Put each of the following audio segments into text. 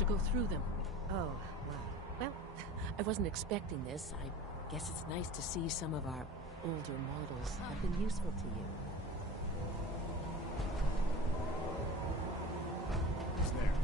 to go through them. Oh, wow. Well, I wasn't expecting this. I guess it's nice to see some of our older models have been useful to you. Who's there?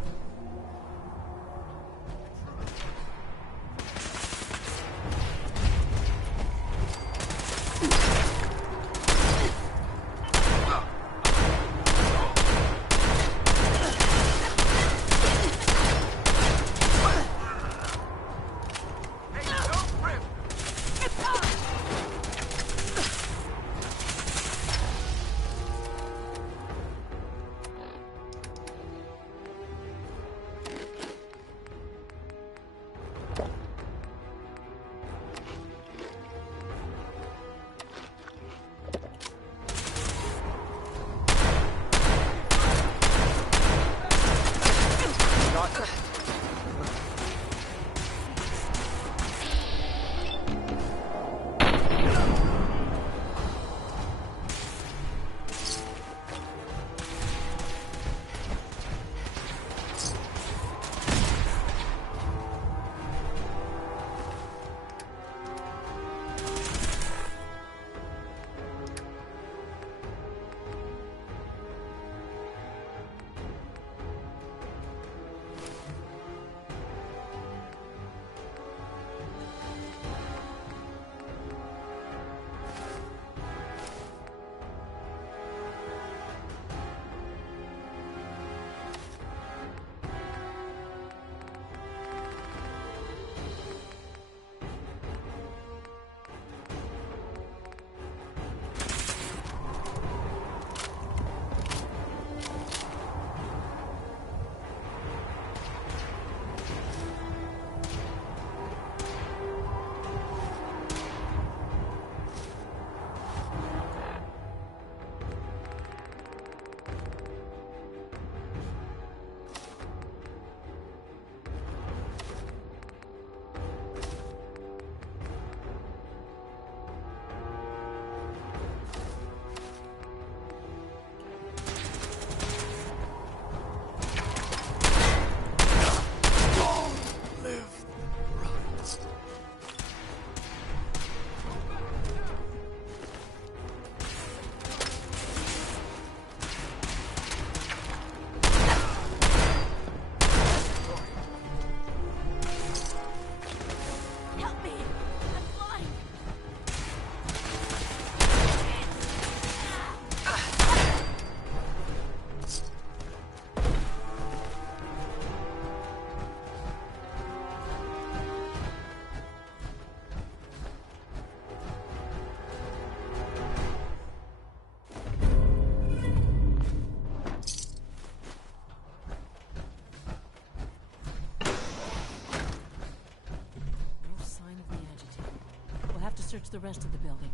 Search the rest of the building.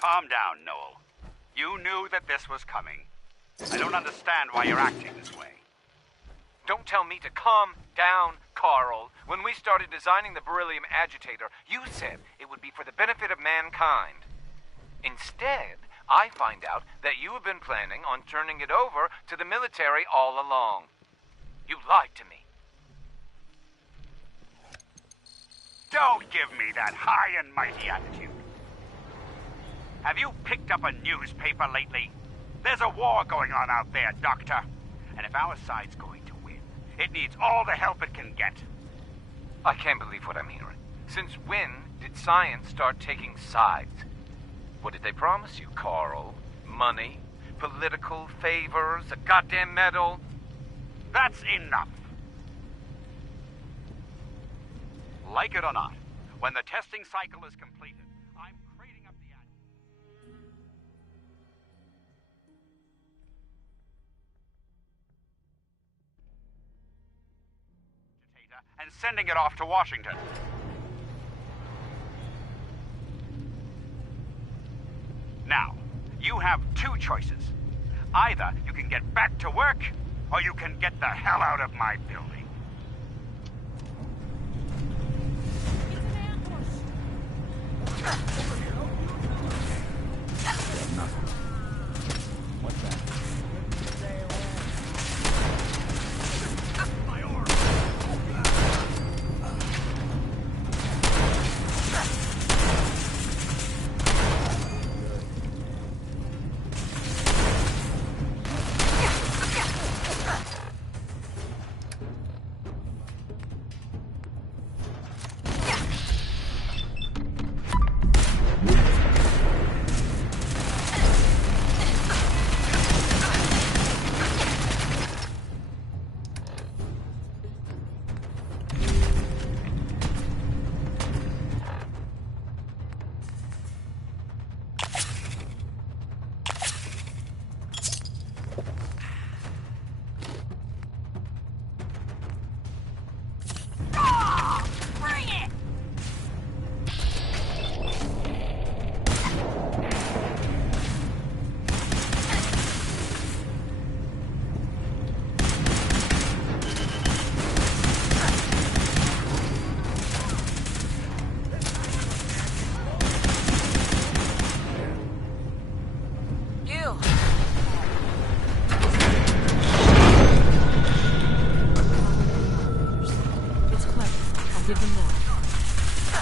Calm down, Noel. You knew that this was coming. I don't understand why you're acting this way. Don't tell me to calm down, Carl. When we started designing the beryllium agitator, you said it would be for the benefit of mankind. Instead, I find out that you have been planning on turning it over to the military all along. You lied to me. Don't give me that high and mighty attitude. Have you picked up a newspaper lately? There's a war going on out there, Doctor. And if our side's going to win, it needs all the help it can get. I can't believe what I'm hearing. Since when did science start taking sides? What did they promise you, Carl? Money? Political favors? A goddamn medal? That's enough. Like it or not, when the testing cycle is completed, I'm crating up the agitator and sending it off to Washington. Now, you have two choices. Either you can get back to work, or you can get the hell out of my building. What's that? It's clever. I'll give them that.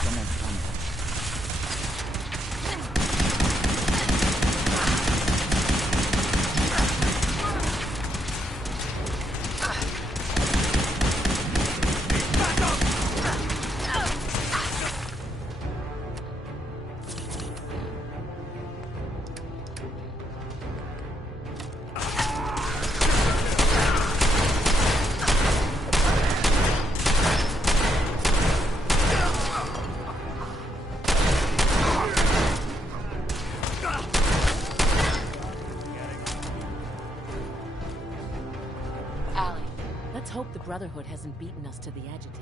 Someone's coming. Allie, let's hope the Brotherhood hasn't beaten us to the agitator.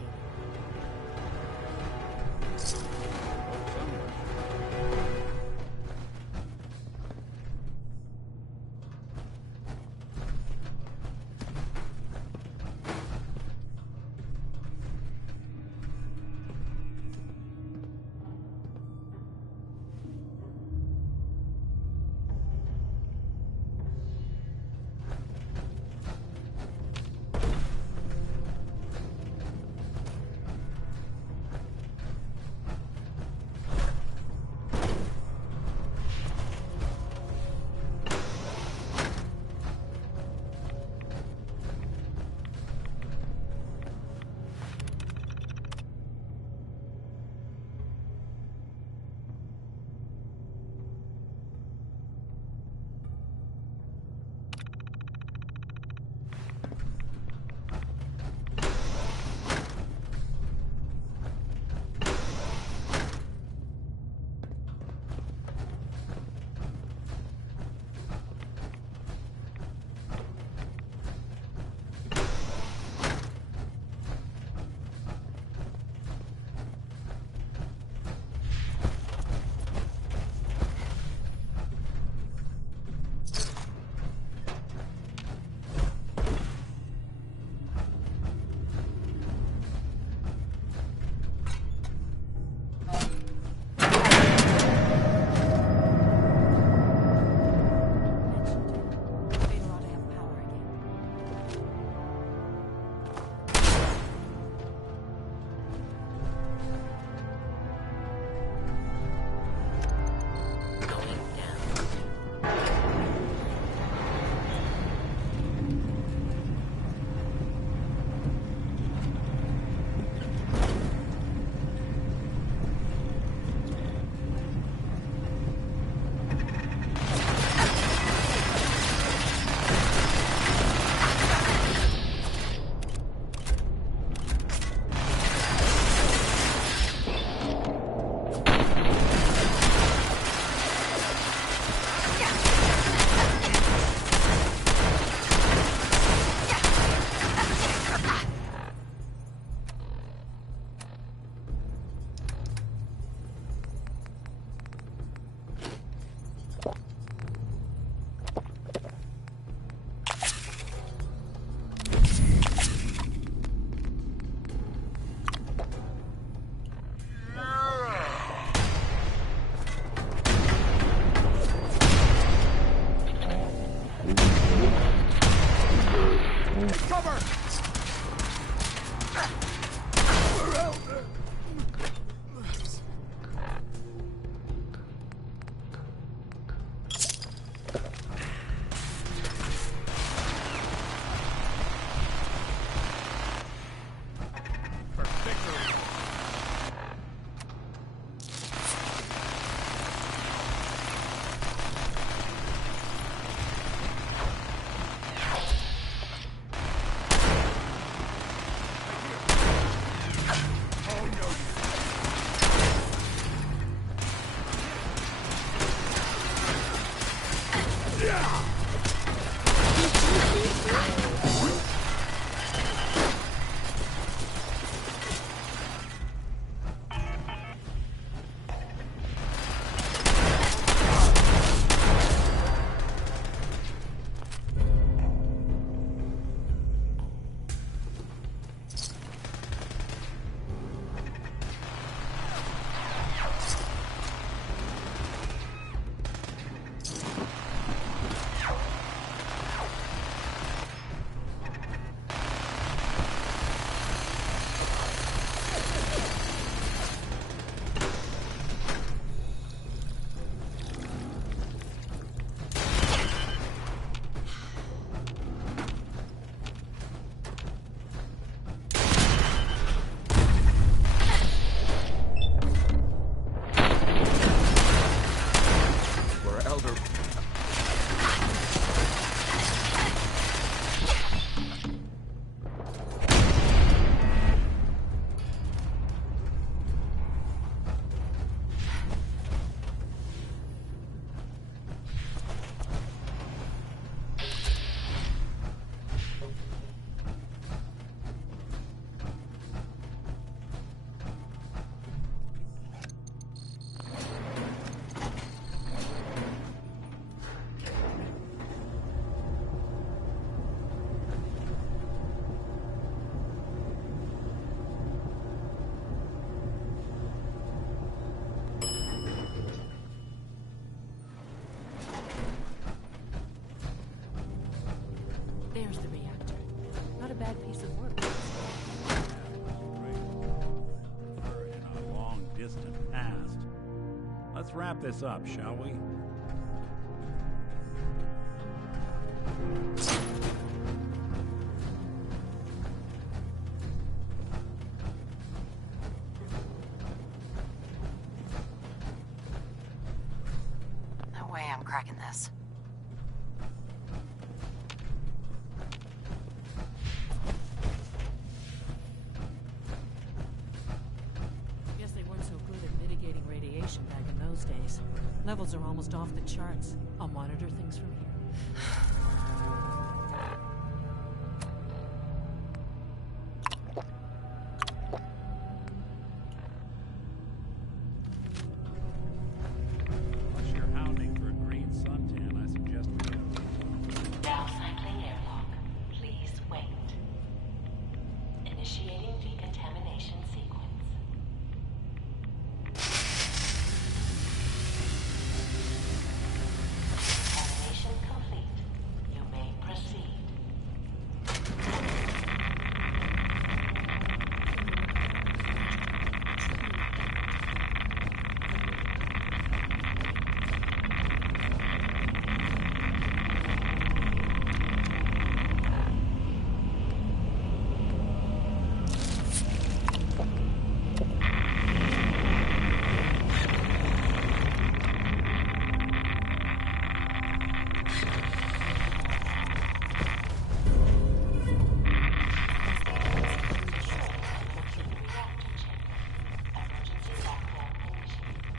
Let's wrap this up, shall we? No way I'm cracking this. Guess they weren't so good at mitigating radiation back in those days. Levels are almost off the charts. I'll monitor things from here. Unless you're hounding for a green suntan, I suggest we have. Now cycling airlock. Please wait. Initiating decontamination sequence. Decontamination complete. You may proceed. Reactor chamber. Emergency lockdown initiated.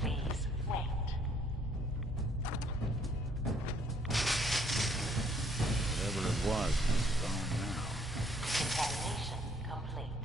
Please wait. Whatever it was, it's gone now. Contamination complete.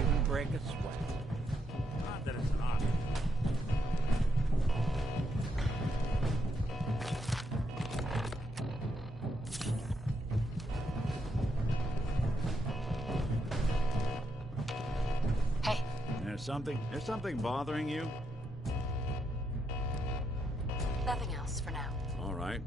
Even break a sweat. Not that it's an option. Hey, There's something bothering you? nothing else for now. All right.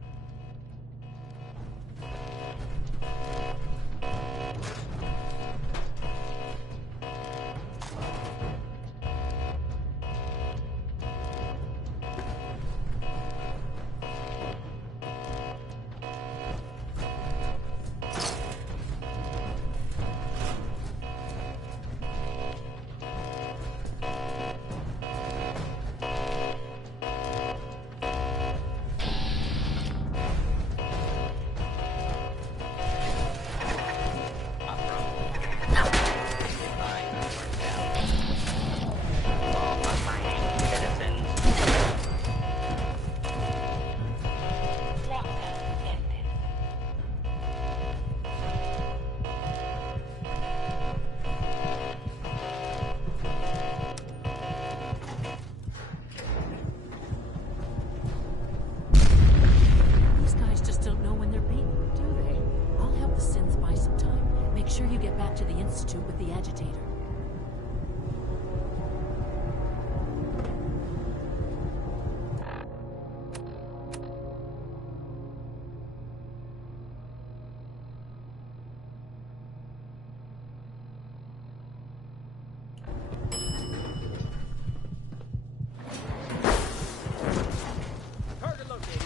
sure you get back to the Institute with the agitator. Target located.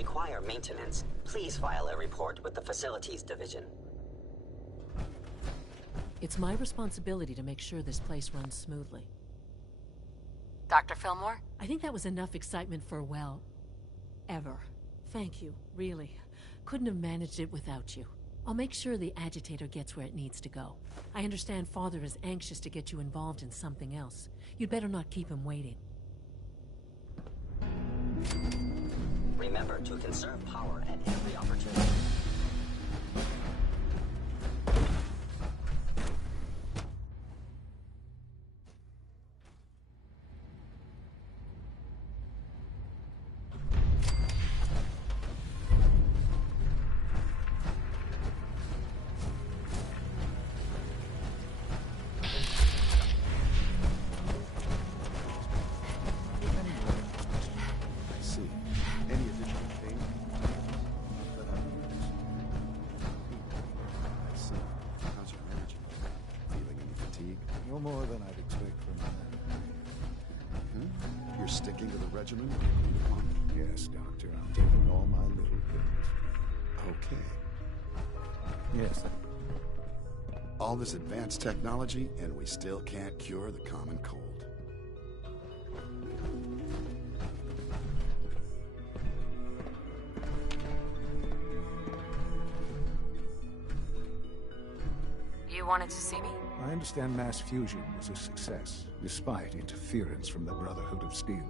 require maintenance, please file a report with the Facilities Division. It's my responsibility to make sure this place runs smoothly. Dr. Fillmore? I think that was enough excitement for, well, ever. Thank you, really. Couldn't have managed it without you. I'll make sure the agitator gets where it needs to go. I understand Father is anxious to get you involved in something else. You'd better not keep him waiting. Remember to conserve power at every opportunity. No more than I'd expect from a man. You're sticking to the regimen? Yes, Doctor. I'm taking all my little pills. Okay. Yes. All this advanced technology, and we still can't cure the common cold. You wanted to see me? I understand mass fusion was a success, despite interference from the Brotherhood of Steel.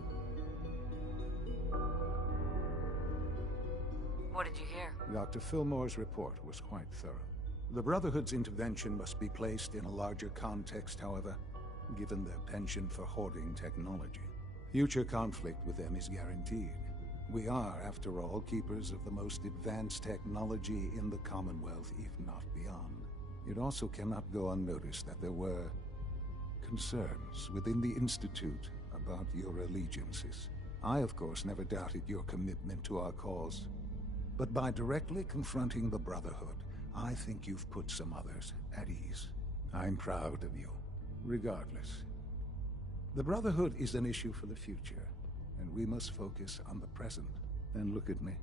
What did you hear? Dr. Fillmore's report was quite thorough. The Brotherhood's intervention must be placed in a larger context, however, given their penchant for hoarding technology. Future conflict with them is guaranteed. We are, after all, keepers of the most advanced technology in the Commonwealth, if not beyond. It also cannot go unnoticed that there were concerns within the Institute about your allegiances. I, of course, never doubted your commitment to our cause. But by directly confronting the Brotherhood, I think you've put some others at ease. I'm proud of you, regardless. The Brotherhood is an issue for the future, and we must focus on the present. And look at me,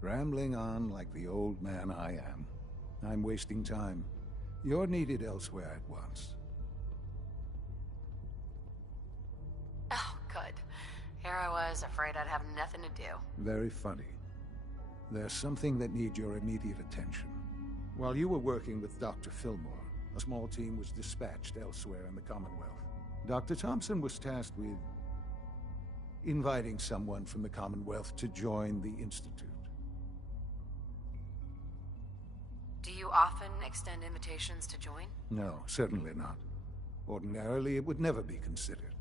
rambling on like the old man I am. I'm wasting time. You're needed elsewhere at once. Oh, good. Here I was, afraid I'd have nothing to do. Very funny. There's something that needs your immediate attention. While you were working with Dr. Fillmore, a small team was dispatched elsewhere in the Commonwealth. Dr. Thompson was tasked with inviting someone from the Commonwealth to join the Institute. Do you often extend invitations to join? No, certainly not. Ordinarily, it would never be considered.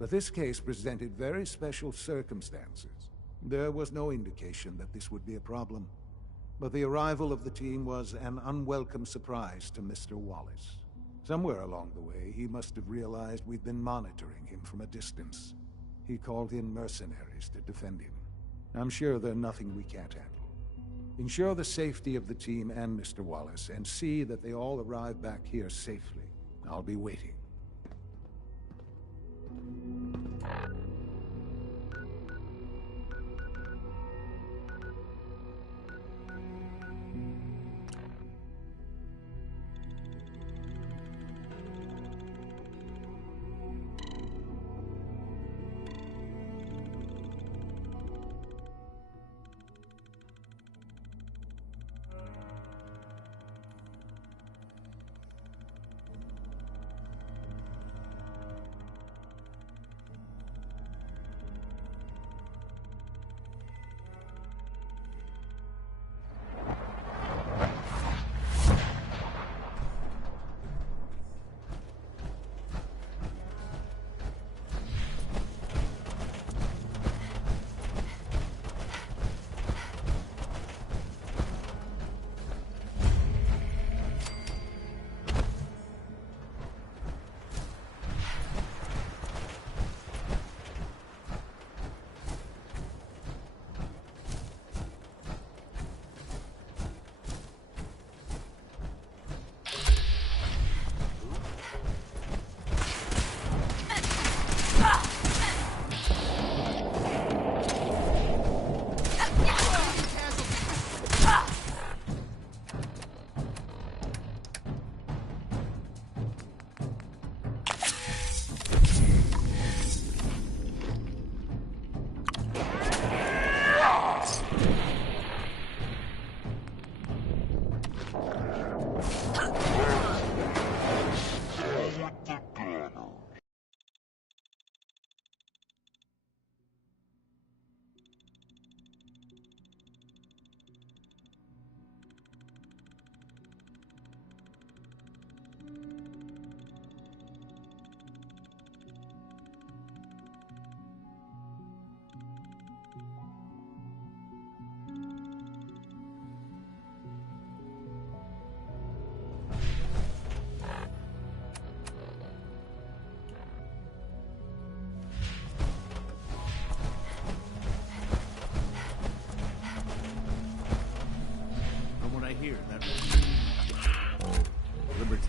But this case presented very special circumstances. There was no indication that this would be a problem. But the arrival of the team was an unwelcome surprise to Mr. Wallace. Somewhere along the way, he must have realized we'd been monitoring him from a distance. He called in mercenaries to defend him. I'm sure they're nothing we can't handle. Ensure the safety of the team and Mr. Wallace, and see that they all arrive back here safely. I'll be waiting.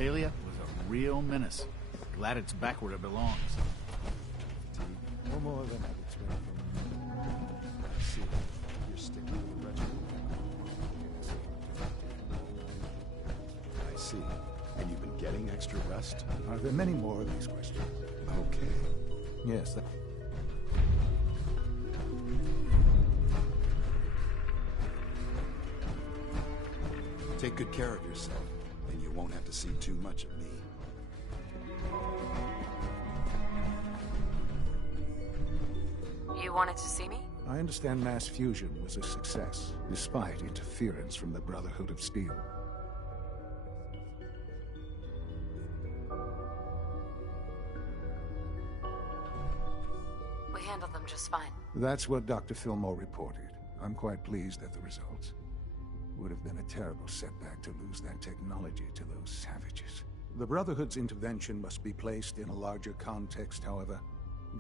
Talia was a real menace. Glad it's back where it belongs. No more than I'd expect from you. I see. You're sticking with the regiment. I see. And you've been getting extra rest? Are there many more of these questions? Okay. Yes, that... Take good care of yourself, and you won't have to see too much of me. You wanted to see me? I understand mass fusion was a success, despite interference from the Brotherhood of Steel. We handled them just fine. That's what Dr. Fillmore reported. I'm quite pleased at the results. Would have been a terrible setback to lose that technology to those savages. The Brotherhood's intervention must be placed in a larger context, however,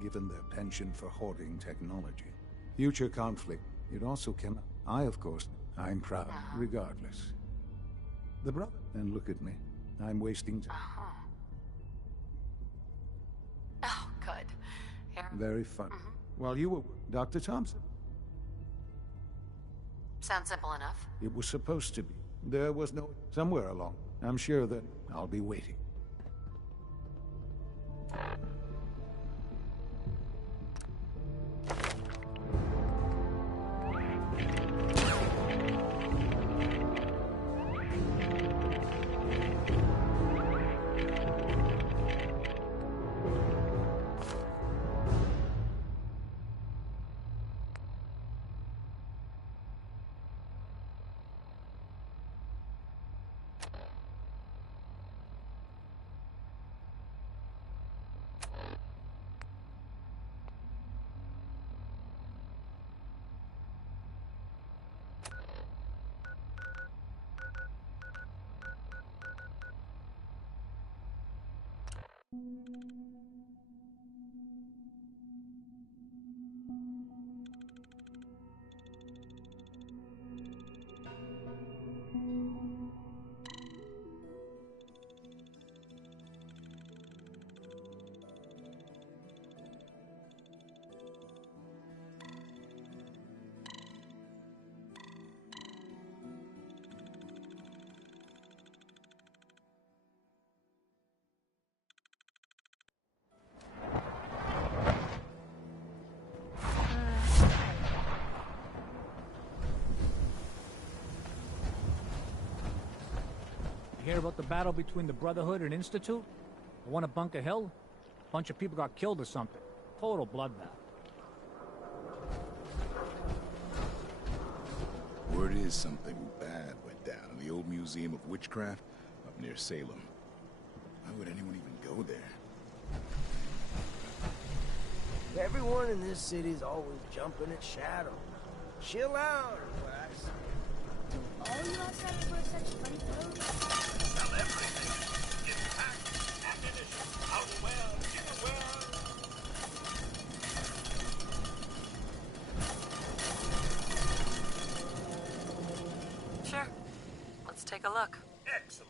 given their penchant for hoarding technology. Future conflict, it also cannot... of course, I'm proud, regardless. The brother... And look at me. I'm wasting time. Oh, good. Here. Very fun. While you were... Dr. Thompson. Sounds simple enough. It was supposed to be. There was no... Somewhere along. I'm sure that I'll be waiting. You hear about the battle between the Brotherhood and Institute? The one at Bunker Hill? A bunch of people got killed or something. Total bloodbath. Word is something bad went down in the old Museum of Witchcraft up near Salem. Why would anyone even go there? Everyone in this city's always jumping at Shadow. Chill out, is what I say. Do all you outsiders wear such funny clothes? Sell everything. Get packed. Ammunition. Outerwear. Innerwear. Sure. Let's take a look. Excellent.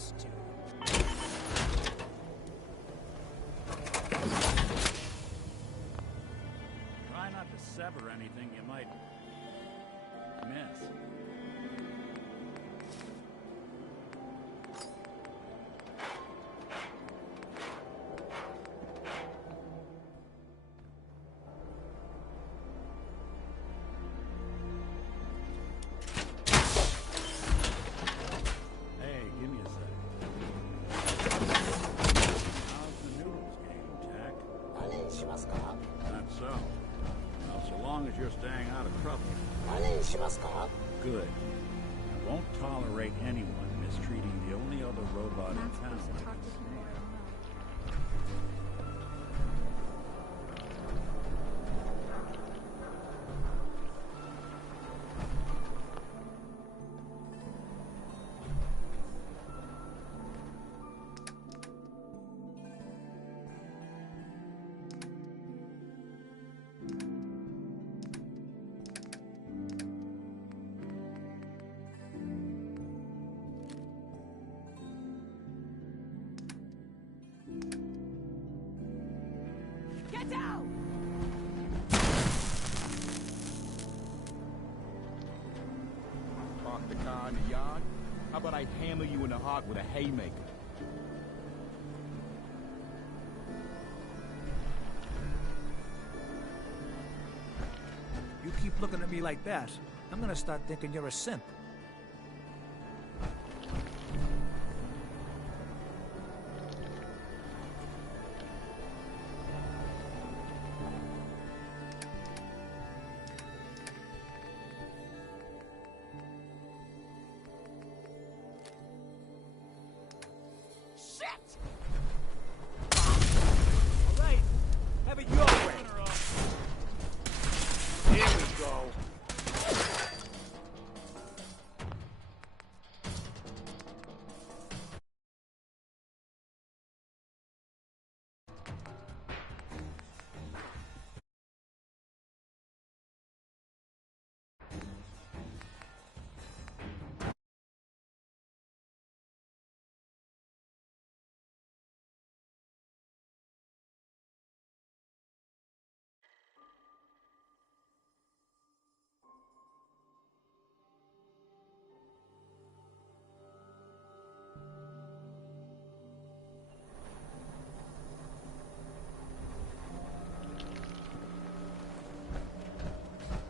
has to. Try not to sever anything you might miss. Hey, give me a sec. How's the noodles game, Jack? Not so. Well, so long as you're staying out of trouble. Good. I won't tolerate anyone mistreating the only other robot in town like this. Get down! Park the car in the yard? How about I hammer you in the heart with a haymaker? You keep looking at me like that, I'm gonna start thinking you're a simp. All right, have it your way. Here we go.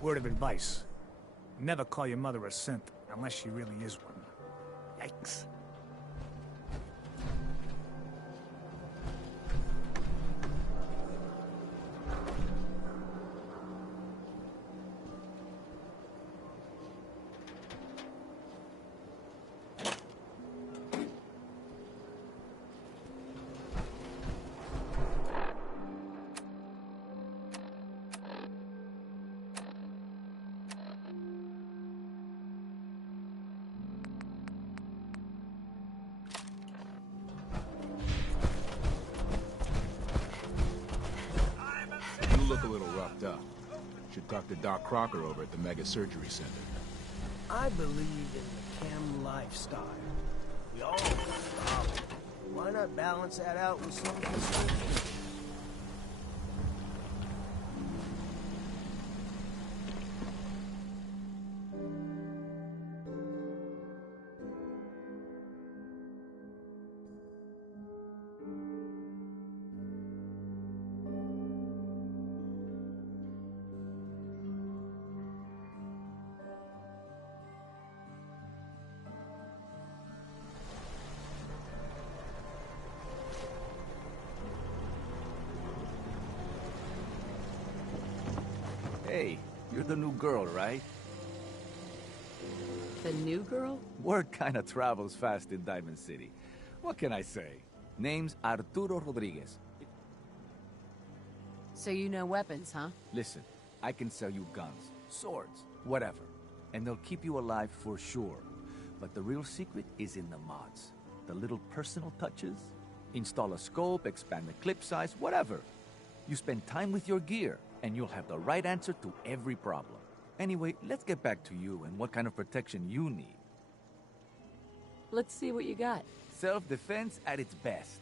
Word of advice. Never call your mother a simp, unless she really is one. Yikes. You look a little roughed up. Should talk to Doc Crocker over at the Mega Surgery Center. I believe in the chem lifestyle. We all stop. Why not balance that out with some consumption? Hey, you're the new girl, right? The new girl? Word kinda travels fast in Diamond City. What can I say? Name's Arturo Rodriguez. So you know weapons, huh? Listen, I can sell you guns, swords, whatever. And they'll keep you alive for sure. But the real secret is in the mods. The little personal touches. Install a scope, expand the clip size, whatever. You spend time with your gear, and you'll have the right answer to every problem. Anyway, let's get back to you and what kind of protection you need. Let's see what you got. Self-defense at its best.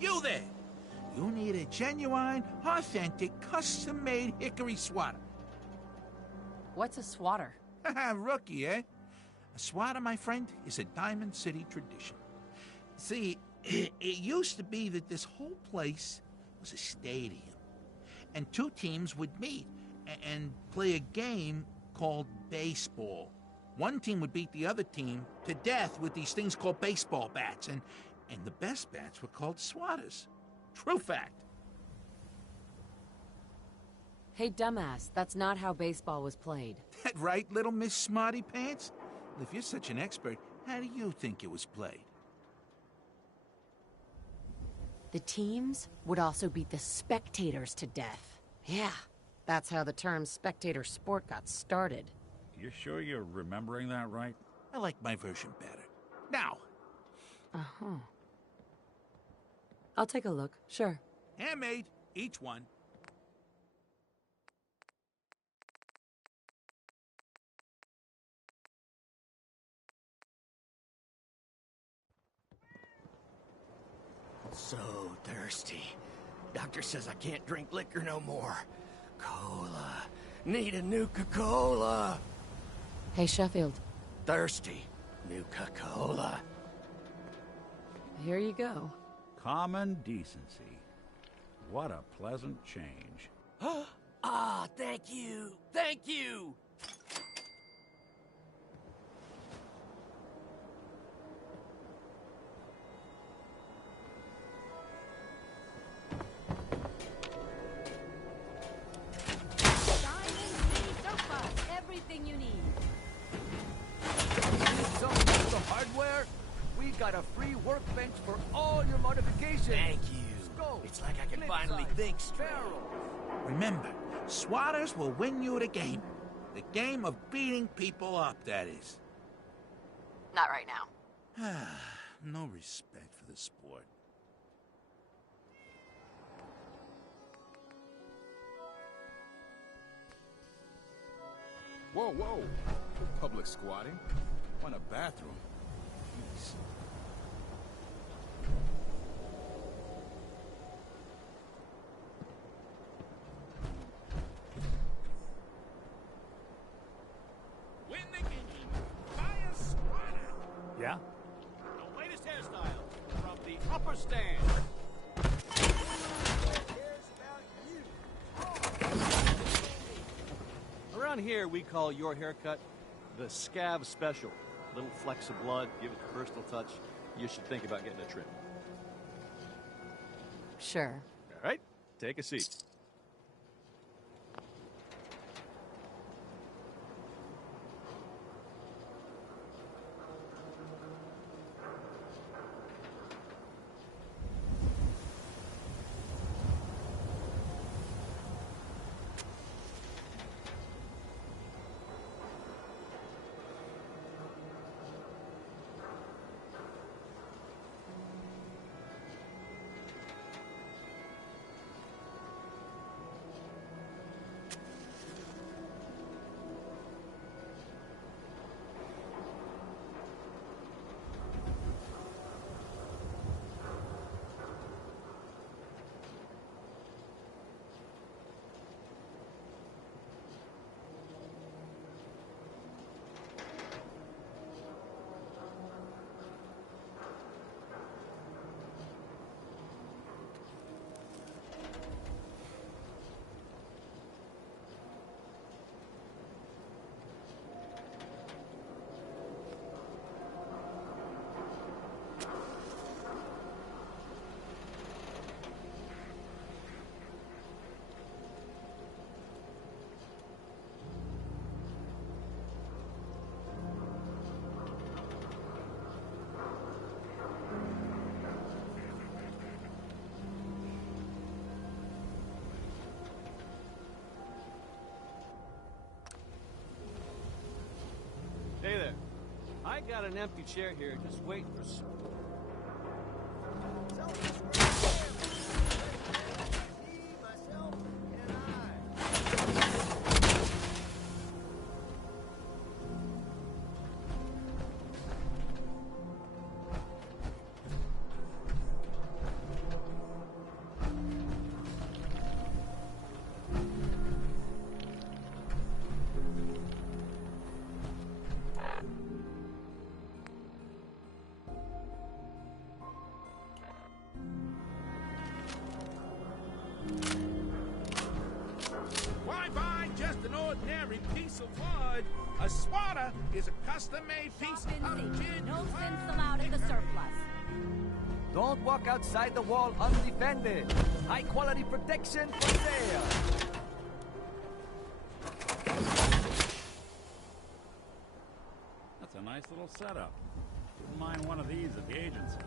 You there! You need a genuine, authentic, custom-made hickory swatter. What's a swatter? Rookie, eh? A swatter, my friend, is a Diamond City tradition. See, it used to be that this whole place was a stadium. And two teams would meet and play a game called baseball. One team would beat the other team to death with these things called baseball bats, and the best bats were called swatters. True fact. Hey, dumbass, that's not how baseball was played. That right, little Miss Smarty Pants? Well, if you're such an expert, how do you think it was played? The teams would also beat the spectators to death. Yeah, that's how the term spectator sport got started. You sure you're remembering that right? I like my version better. Now. Uh-huh. I'll take a look, sure. Handmade, each one. So thirsty. Doctor says I can't drink liquor no more. Cola. Need a Nuka-Cola. Hey, Sheffield. Thirsty. Nuka-Cola. Here you go. Common decency. What a pleasant change. Ah, thank you. Thank you. Everything you need. Need some extra hardware? We got a free workbench for all your modifications. Thank you. It's like I can finally think straight. Remember, swatters will win you the game. The game of beating people up, that is. Not right now. No respect for the sport. Whoa, whoa. Public squatting? Want a bathroom? Jeez. Win the game. Buy a swatter. Yeah? The latest hairstyle from the upper stand. Around here, we call your haircut the Scav Special. Little flecks of blood, give it the personal touch. You should think about getting a trim. Sure. All right, take a seat. an empty chair here, just waiting for Why buy just an ordinary piece of wood? A swatter is a custom-made piece of gin. No sins allowed in the surplus. Don't walk outside the wall undefended. High-quality protection for sale. That's a nice little setup. Wouldn't mind one of these at the agency.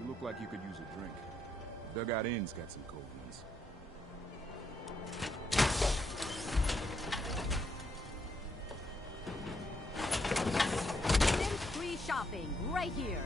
You look like you could use a drink. Dugout Inn's got some cold ones. Free shopping, right here.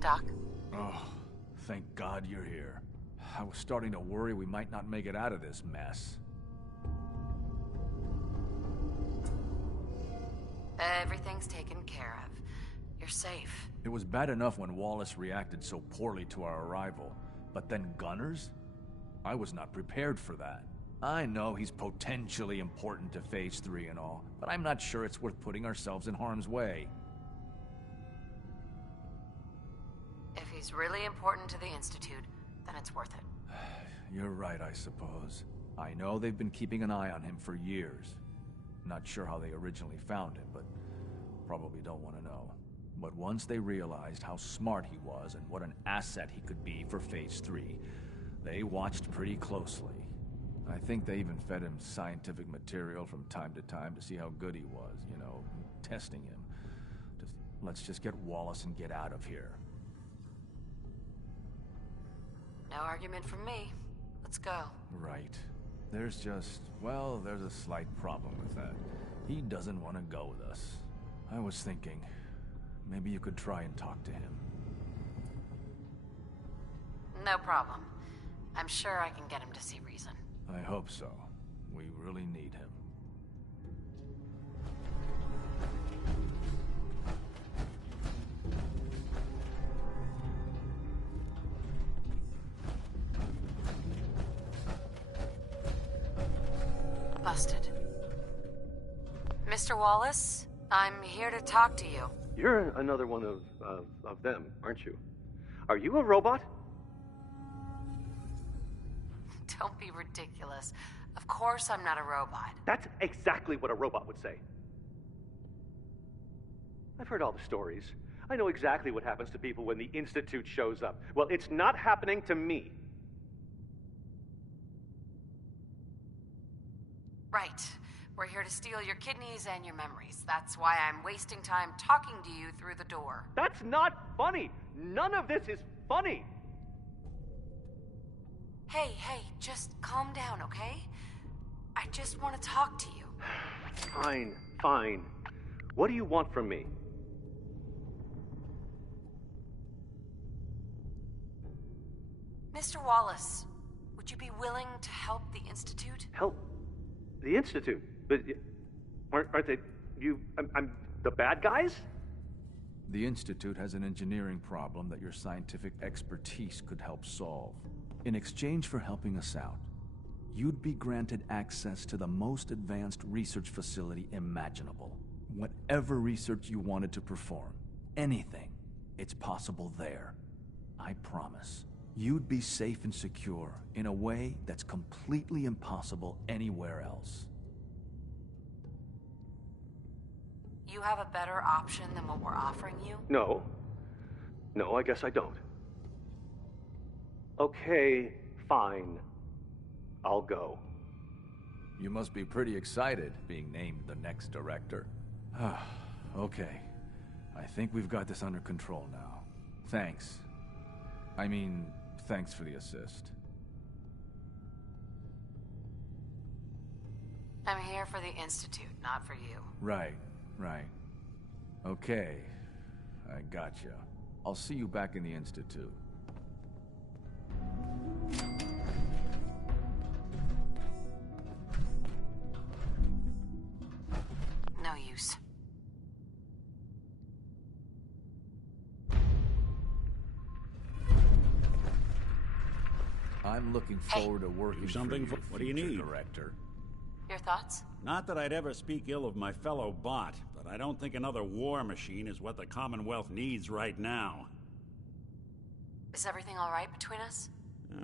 Doc? Oh, thank God you're here. I was starting to worry we might not make it out of this mess. Everything's taken care of. You're safe. It was bad enough when Wallace reacted so poorly to our arrival, but then Gunners? I was not prepared for that. I know he's potentially important to Phase 3 and all, but I'm not sure it's worth putting ourselves in harm's way. If he's really important to the Institute, then it's worth it. You're right, I suppose. I know they've been keeping an eye on him for years. Not sure how they originally found him, but probably don't want to know. But once they realized how smart he was and what an asset he could be for Phase 3, they watched pretty closely. I think they even fed him scientific material from time to time to see how good he was, you know, testing him. Let's just get Wallace and get out of here. No argument from me. Let's go. Right. There's a slight problem with that. He doesn't want to go with us. I was thinking, maybe you could try and talk to him. No problem. I'm sure I can get him to see reason. I hope so. We really need him. Busted. Mr. Wallace, I'm here to talk to you. You're another one of them, aren't you? Are you a robot? Don't be ridiculous. Of course I'm not a robot. That's exactly what a robot would say. I've heard all the stories. I know exactly what happens to people when the Institute shows up. Well, it's not happening to me. Right. We're here to steal your kidneys and your memories. That's why I'm wasting time talking to you through the door. That's not funny! None of this is funny! Hey, just calm down, okay? I just want to talk to you. Fine. What do you want from me? Mr. Wallace, would you be willing to help the Institute? Help? The Institute? But aren't they... I'm the bad guys? The Institute has an engineering problem that your scientific expertise could help solve. In exchange for helping us out, you'd be granted access to the most advanced research facility imaginable. Whatever research you wanted to perform, anything, it's possible there. I promise. You'd be safe and secure in a way that's completely impossible anywhere else. You have a better option than what we're offering you? No, I guess I don't. Okay, fine. I'll go. You must be pretty excited being named the next director. Okay. I think we've got this under control now. Thanks. Thanks for the assist. I'm here for the Institute, not for you. Right. Okay. I gotcha. I'll see you back in the Institute. No use. I'm looking forward to working something for you, what do you need? Director. Your thoughts? Not that I'd ever speak ill of my fellow bot, but I don't think another war machine is what the Commonwealth needs right now. Is everything all right between us?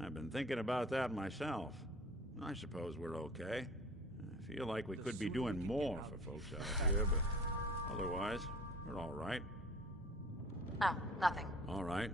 I've been thinking about that myself. I suppose we're okay. I feel like we could be doing more for folks out here, but otherwise, we're all right. No, nothing. All right.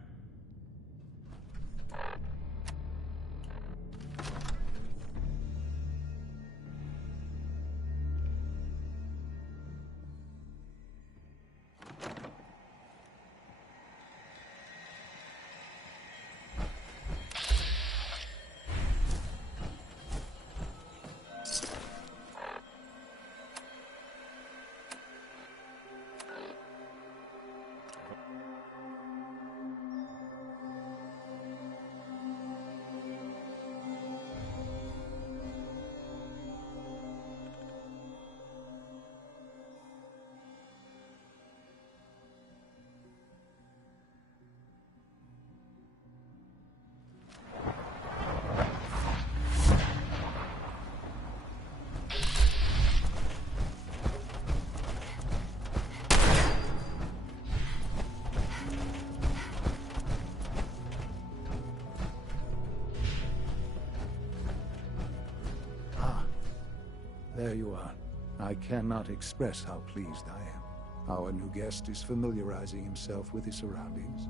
There you are. I cannot express how pleased I am. Our new guest is familiarizing himself with his surroundings.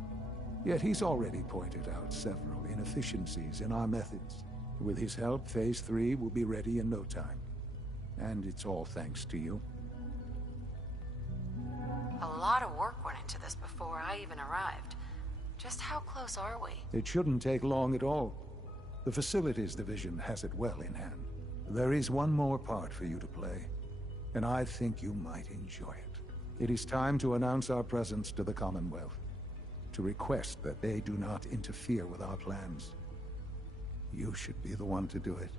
Yet he's already pointed out several inefficiencies in our methods. With his help, Phase 3 will be ready in no time. And it's all thanks to you. A lot of work went into this before I even arrived. Just how close are we? It shouldn't take long at all. The Facilities Division has it well in hand. There is one more part for you to play, and I think you might enjoy it. It is time to announce our presence to the Commonwealth, to request that they do not interfere with our plans. You should be the one to do it.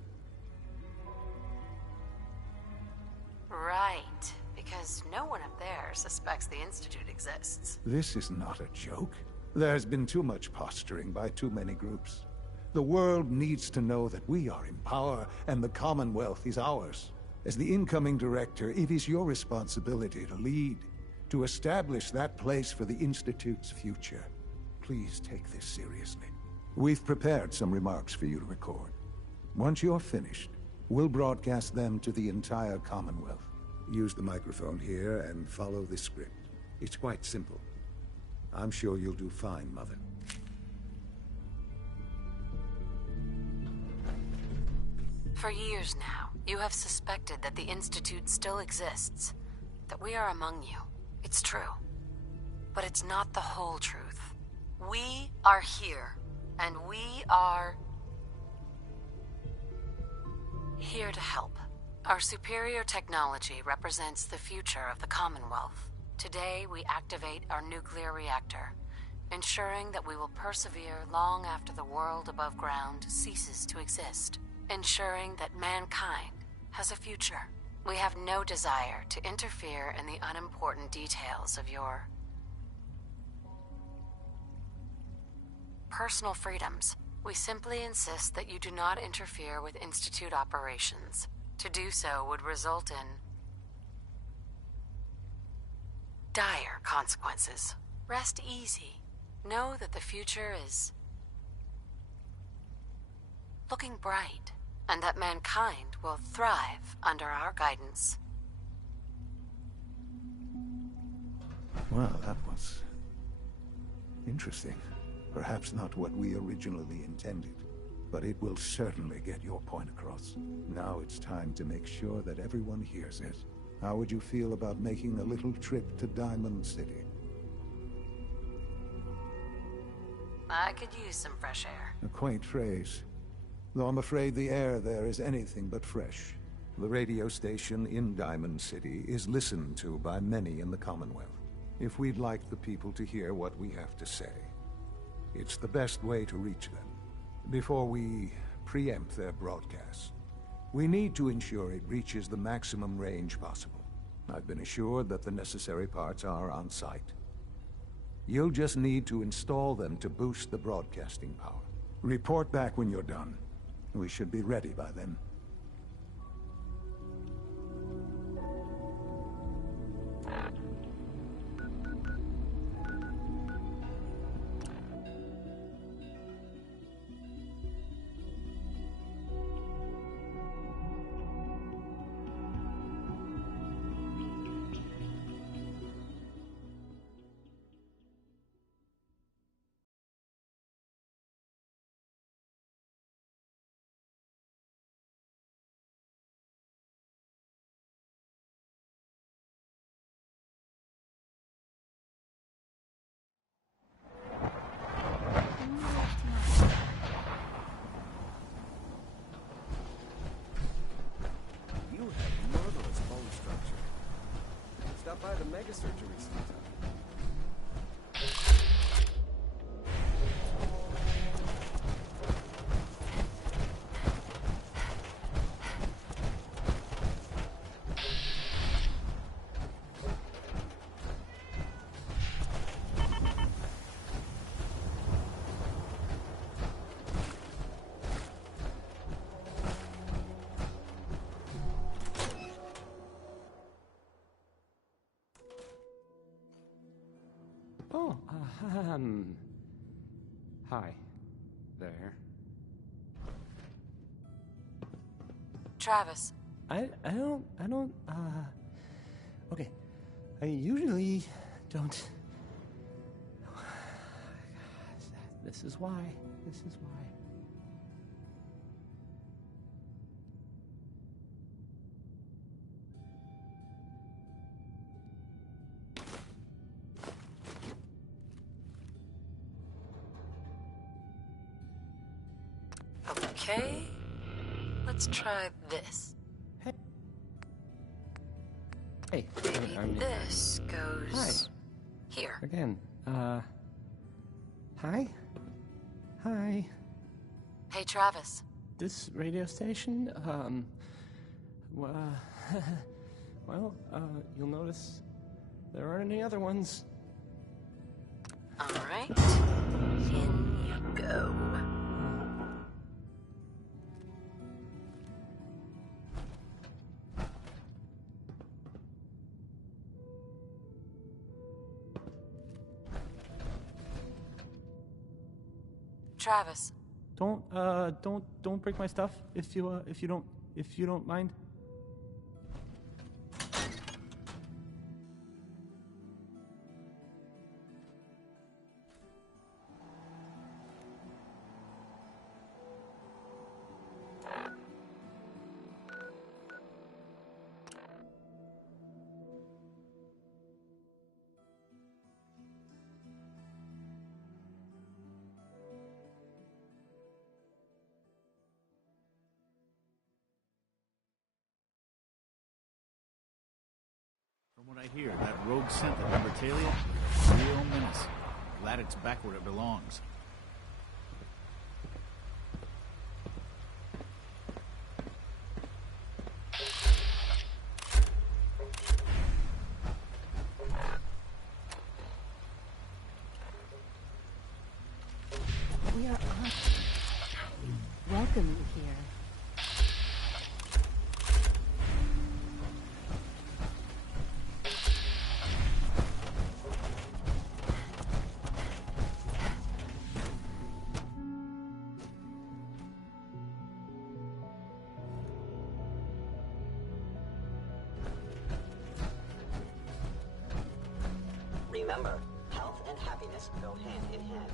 Right, because no one up there suspects the Institute exists. This is not a joke. There's been too much posturing by too many groups. The world needs to know that we are in power and the Commonwealth is ours. As the incoming director, it is your responsibility to lead, to establish that place for the Institute's future. Please take this seriously. We've prepared some remarks for you to record. Once you're finished, we'll broadcast them to the entire Commonwealth. Use the microphone here and follow this script. It's quite simple. I'm sure you'll do fine, Mother. For years now, you have suspected that the Institute still exists, that we are among you. It's true. But it's not the whole truth. We are here, and we are here to help. Our superior technology represents the future of the Commonwealth. Today, we activate our nuclear reactor, ensuring that we will persevere long after the world above ground ceases to exist, ensuring that mankind has a future. We have no desire to interfere in the unimportant details of your personal freedoms. We simply insist that you do not interfere with Institute operations. To do so would result in dire consequences. Rest easy. Know that the future is looking bright, and that mankind will thrive under our guidance. Well, that was interesting. Perhaps not what we originally intended, but it will certainly get your point across. Now it's time to make sure that everyone hears it. How would you feel about making a little trip to Diamond City? I could use some fresh air. A quaint phrase, though I'm afraid the air there is anything but fresh. The radio station in Diamond City is listened to by many in the Commonwealth. If we'd like the people to hear what we have to say, it's the best way to reach them. Before we preempt their broadcast, we need to ensure it reaches the maximum range possible. I've been assured that the necessary parts are on site. You'll just need to install them to boost the broadcasting power. Report back when you're done. We should be ready by then. Stop by the mega surgery sometime. Oh, hi there. Travis. I don't, okay. I usually don't... This is why. This is why. Okay, let's try this. Hey. Maybe this goes here. Again, hi? Hi. Hey, Travis. This radio station, well, you'll notice there aren't any other ones. All right, in you go. Travis. Don't break my stuff if you don't mind. From what I hear, that rogue scent at Number Talia, real menace. Glad it's back where it belongs. We are on. Welcome here. Remember, health and happiness go hand in hand.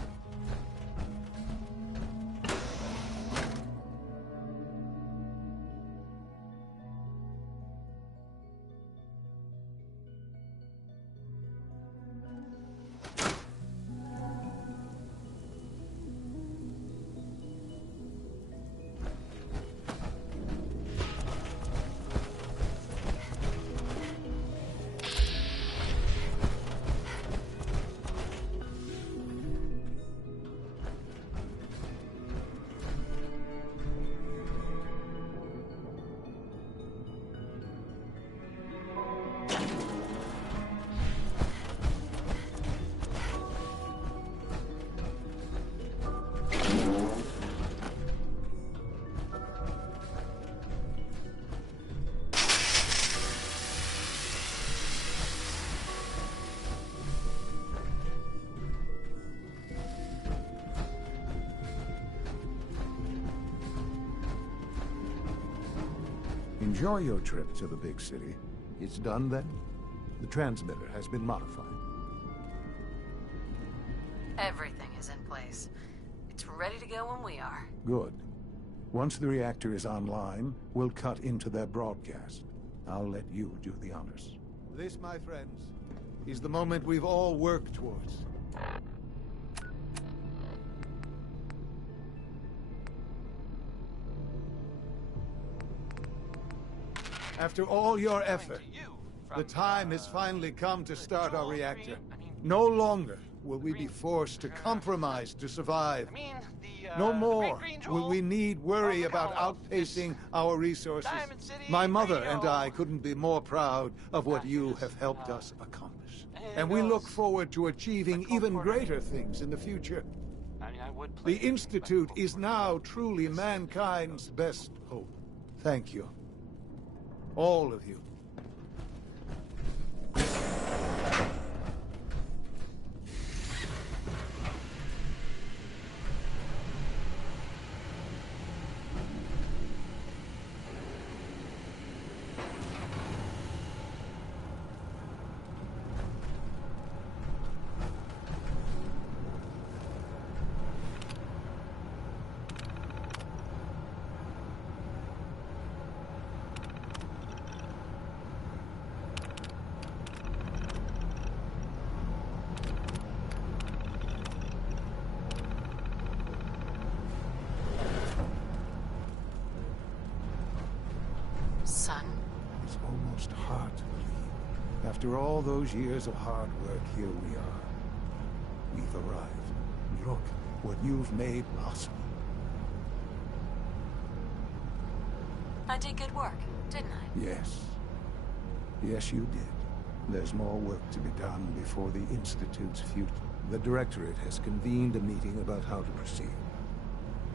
Enjoy your trip to the big city. It's done then? The transmitter has been modified. Everything is in place. It's ready to go when we are. Good. Once the reactor is online, we'll cut into their broadcast. I'll let you do the honors. This, my friends, is the moment we've all worked towards. After all your effort, the time has finally come to start our reactor. No longer will we be forced to compromise to survive. No more will we need worry about outpacing our resources. My mother and I couldn't be more proud of what you have helped us accomplish. And we look forward to achieving even greater things in the future. The Institute is now truly mankind's best hope. Thank you. All of you. After all those years of hard work, here we are. We've arrived. Look what you've made possible. I did good work, didn't I? Yes. Yes, you did. There's more work to be done before the Institute's future. The Directorate has convened a meeting about how to proceed.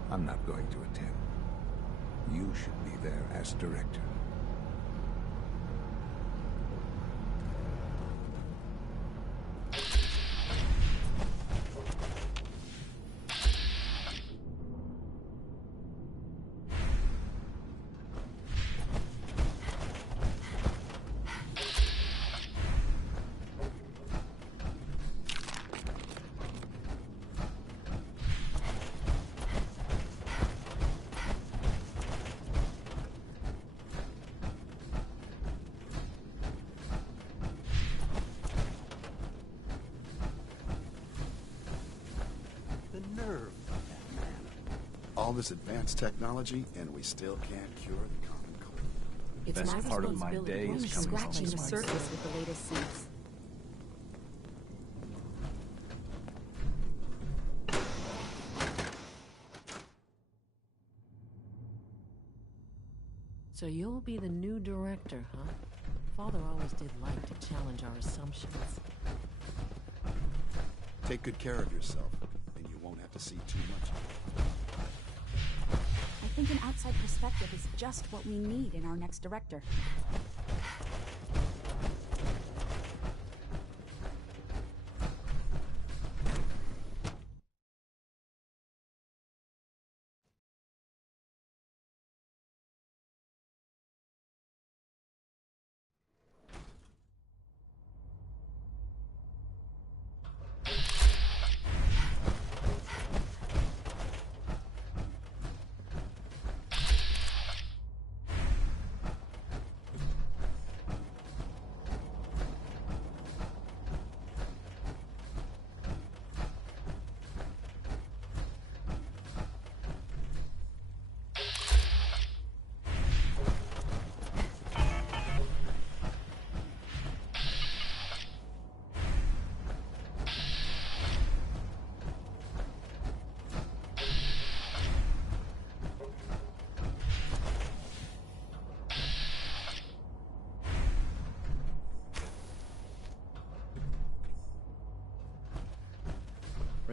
I'm not going to attend. You should be there as Director. All this advanced technology, and we still can't cure the common cold. It's Best my part of my day responsibility. is coming home Scratching to the my surface with the latest suits. So you'll be the new director, huh? Father always did like to challenge our assumptions. Take good care of yourself, and you won't have to see too much. I think an outside perspective is just what we need in our next director.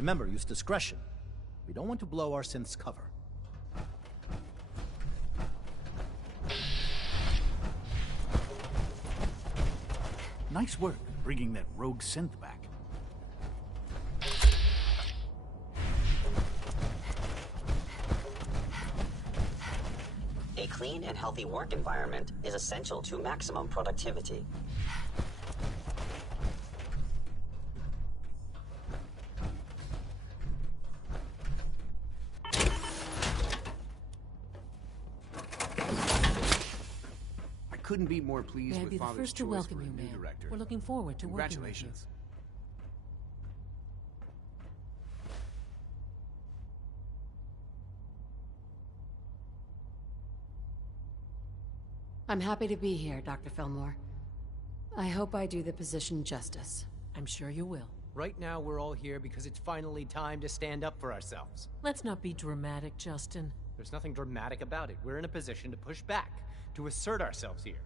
Remember, use discretion. We don't want to blow our synth's cover. Nice work, bringing that rogue synth back. A clean and healthy work environment is essential to maximum productivity. Couldn't be more pleased May I with be the Father's first to choice welcome for a you, new ma'am. director. We're looking forward to working with you. Congratulations. I'm happy to be here, Dr. Fillmore. I hope I do the position justice. I'm sure you will. Right now, we're all here because it's finally time to stand up for ourselves. Let's not be dramatic, Justin. There's nothing dramatic about it. We're in a position to push back, to assert ourselves here.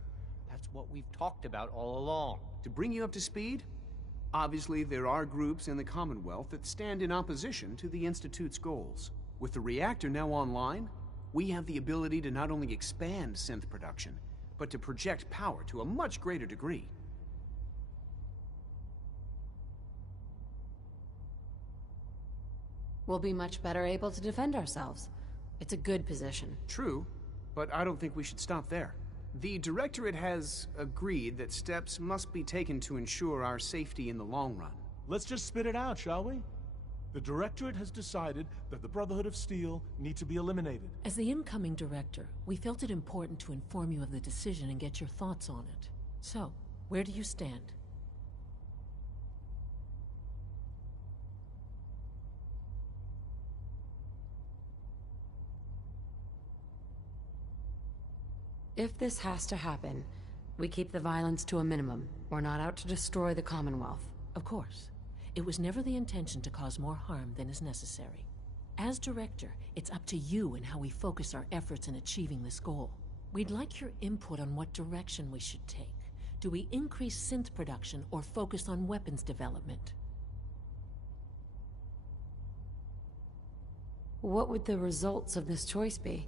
That's what we've talked about all along. To bring you up to speed, obviously there are groups in the Commonwealth that stand in opposition to the Institute's goals. With the reactor now online, we have the ability to not only expand synth production, but to project power to a much greater degree. We'll be much better able to defend ourselves. It's a good position. True, but I don't think we should stop there. The Directorate has agreed that steps must be taken to ensure our safety in the long run. Let's just spit it out, shall we? The Directorate has decided that the Brotherhood of Steel need to be eliminated. As the incoming director, we felt it important to inform you of the decision and get your thoughts on it. So, where do you stand? If this has to happen, We keep the violence to a minimum. We're not out to destroy the Commonwealth. Of course. It was never the intention to cause more harm than is necessary. As director, it's up to you and how we focus our efforts in achieving this goal. We'd like your input on what direction we should take. Do we increase synth production or focus on weapons development? What would the results of this choice be?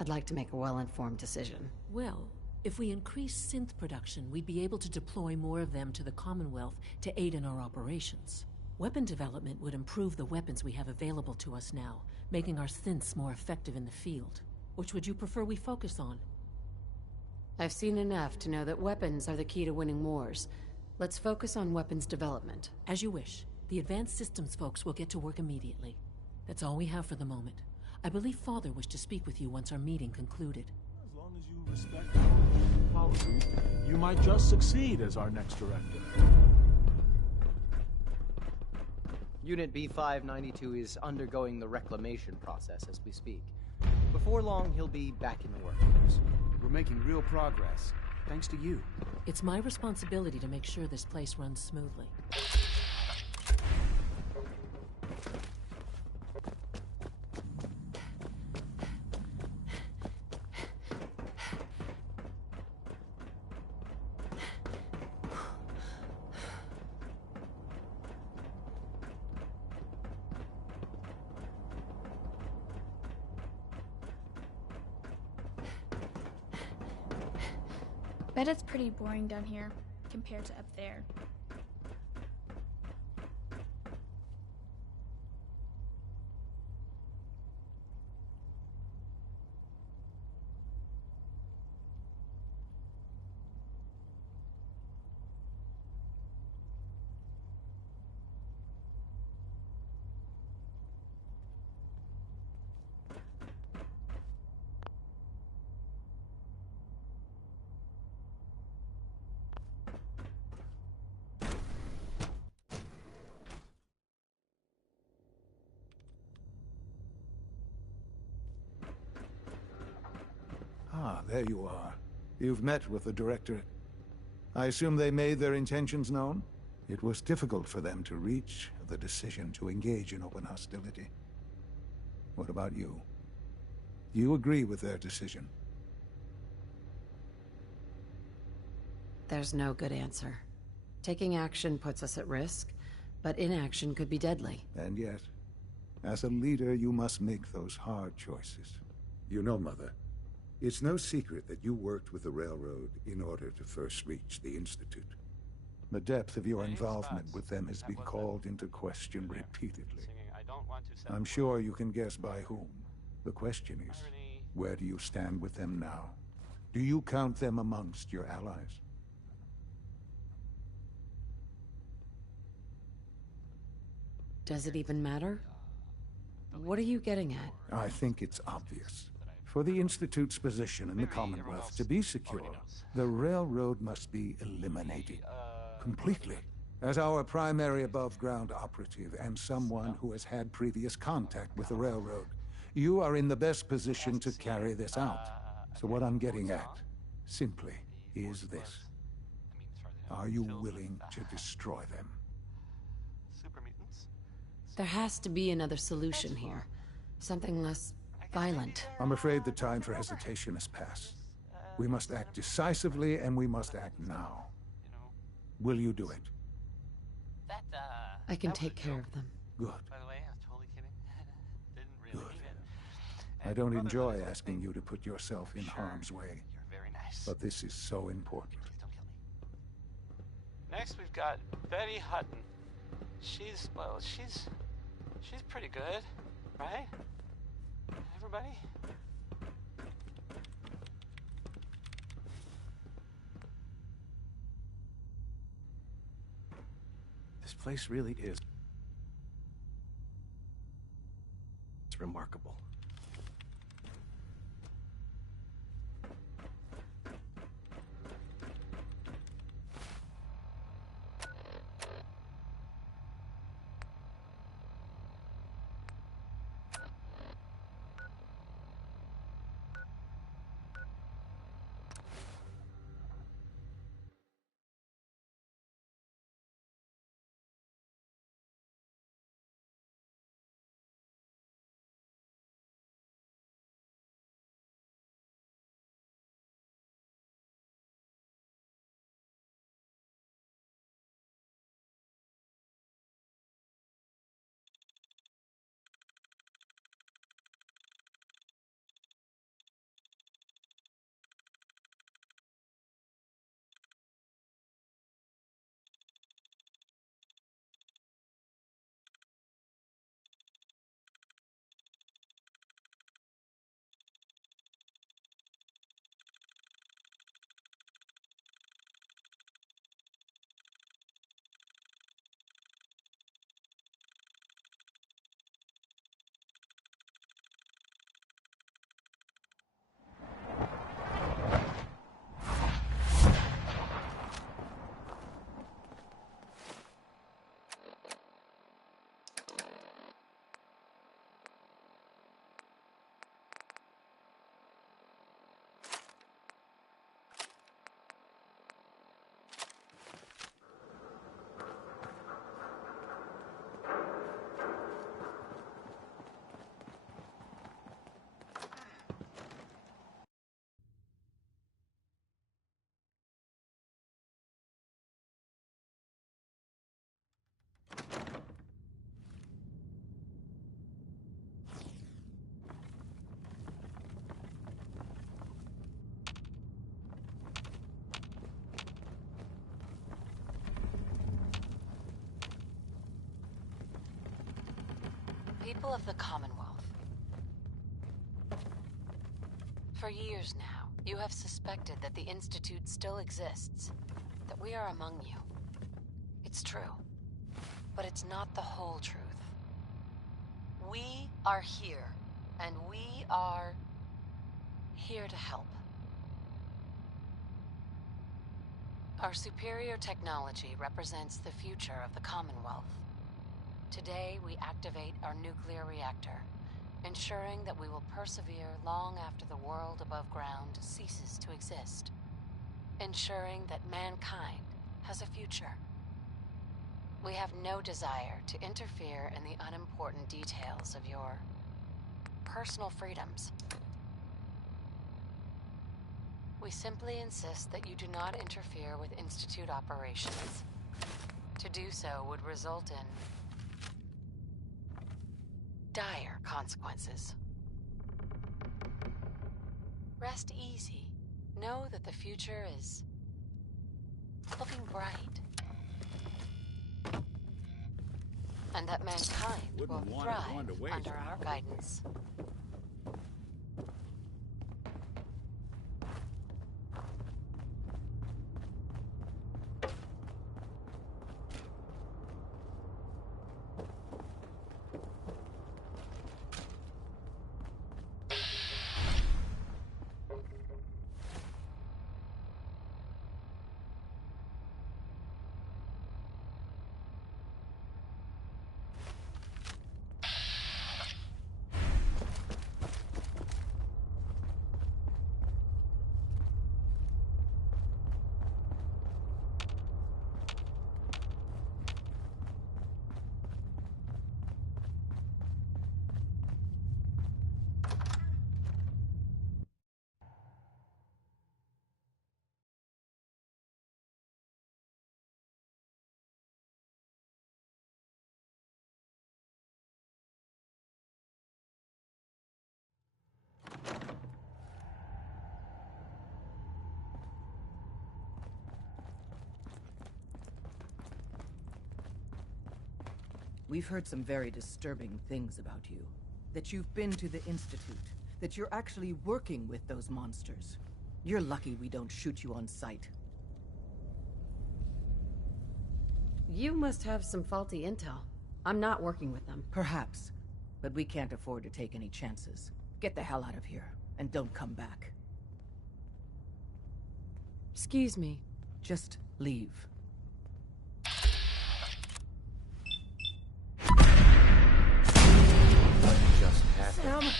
I'd like to make a well-informed decision. Well, if we increase synth production, we'd be able to deploy more of them to the Commonwealth to aid in our operations. Weapon development would improve the weapons we have available to us now, making our synths more effective in the field. Which would you prefer we focus on? I've seen enough to know that weapons are the key to winning wars. Let's focus on weapons development. As you wish. The advanced systems folks will get to work immediately. That's all we have for the moment. I believe Father wished to speak with you once our meeting concluded. As long as you respect our policies, you might just succeed as our next director. Unit B592 is undergoing the reclamation process as we speak. Before long, he'll be back in the workforce. We're making real progress, thanks to you. It's my responsibility to make sure this place runs smoothly. Bet it's pretty boring down here compared to up there. Ah, there you are. You've met with the Directorate. I assume they made their intentions known? It was difficult for them to reach the decision to engage in open hostility. What about you? Do you agree with their decision? There's no good answer. Taking action puts us at risk, but inaction could be deadly. And yet, as a leader, you must make those hard choices. You know, Mother, it's no secret that you worked with the Railroad in order to first reach the Institute. The depth of your involvement with them has been called into question repeatedly. I'm sure you can guess by whom. The question is, where do you stand with them now? Do you count them amongst your allies? Does it even matter? What are you getting at? I think it's obvious. For the Institute's position in the Commonwealth to be secure, the Railroad must be eliminated. Completely. As our primary above-ground operative and someone who has had previous contact with the Railroad, you are in the best position to carry this out. So what I'm getting at, simply, is this. Are you willing to destroy them? There has to be another solution here. Something less violent. I'm afraid the time for hesitation has passed. We must act decisively, and we must act now. Will you do it? I can take care of them. Good. By the way, I was totally kidding. Didn't really Good. mean it. I don't enjoy asking you to put yourself in harm's way. You're very nice. But this is so important. Please don't kill me. Next, we've got Betty Hutton. She's pretty good, right? Everybody? This place really is. It's remarkable. People of the Commonwealth. For years now, you have suspected that the Institute still exists, that we are among you. It's true, but it's not the whole truth. We are here, and we are here to help. Our superior technology represents the future of the Commonwealth. Today, we activate our nuclear reactor, ensuring that we will persevere long after the world above ground ceases to exist. Ensuring that mankind has a future. We have no desire to interfere in the unimportant details of your personal freedoms. We simply insist that you do not interfere with Institute operations. To do so would result in dire consequences. Rest easy. Know that the future is looking bright. And that mankind will thrive under our guidance. We've heard some very disturbing things about you. That you've been to the Institute. That you're actually working with those monsters. You're lucky we don't shoot you on sight. You must have some faulty intel. I'm not working with them. Perhaps. But we can't afford to take any chances. Get the hell out of here, and don't come back. Excuse me. Just leave. Just happened.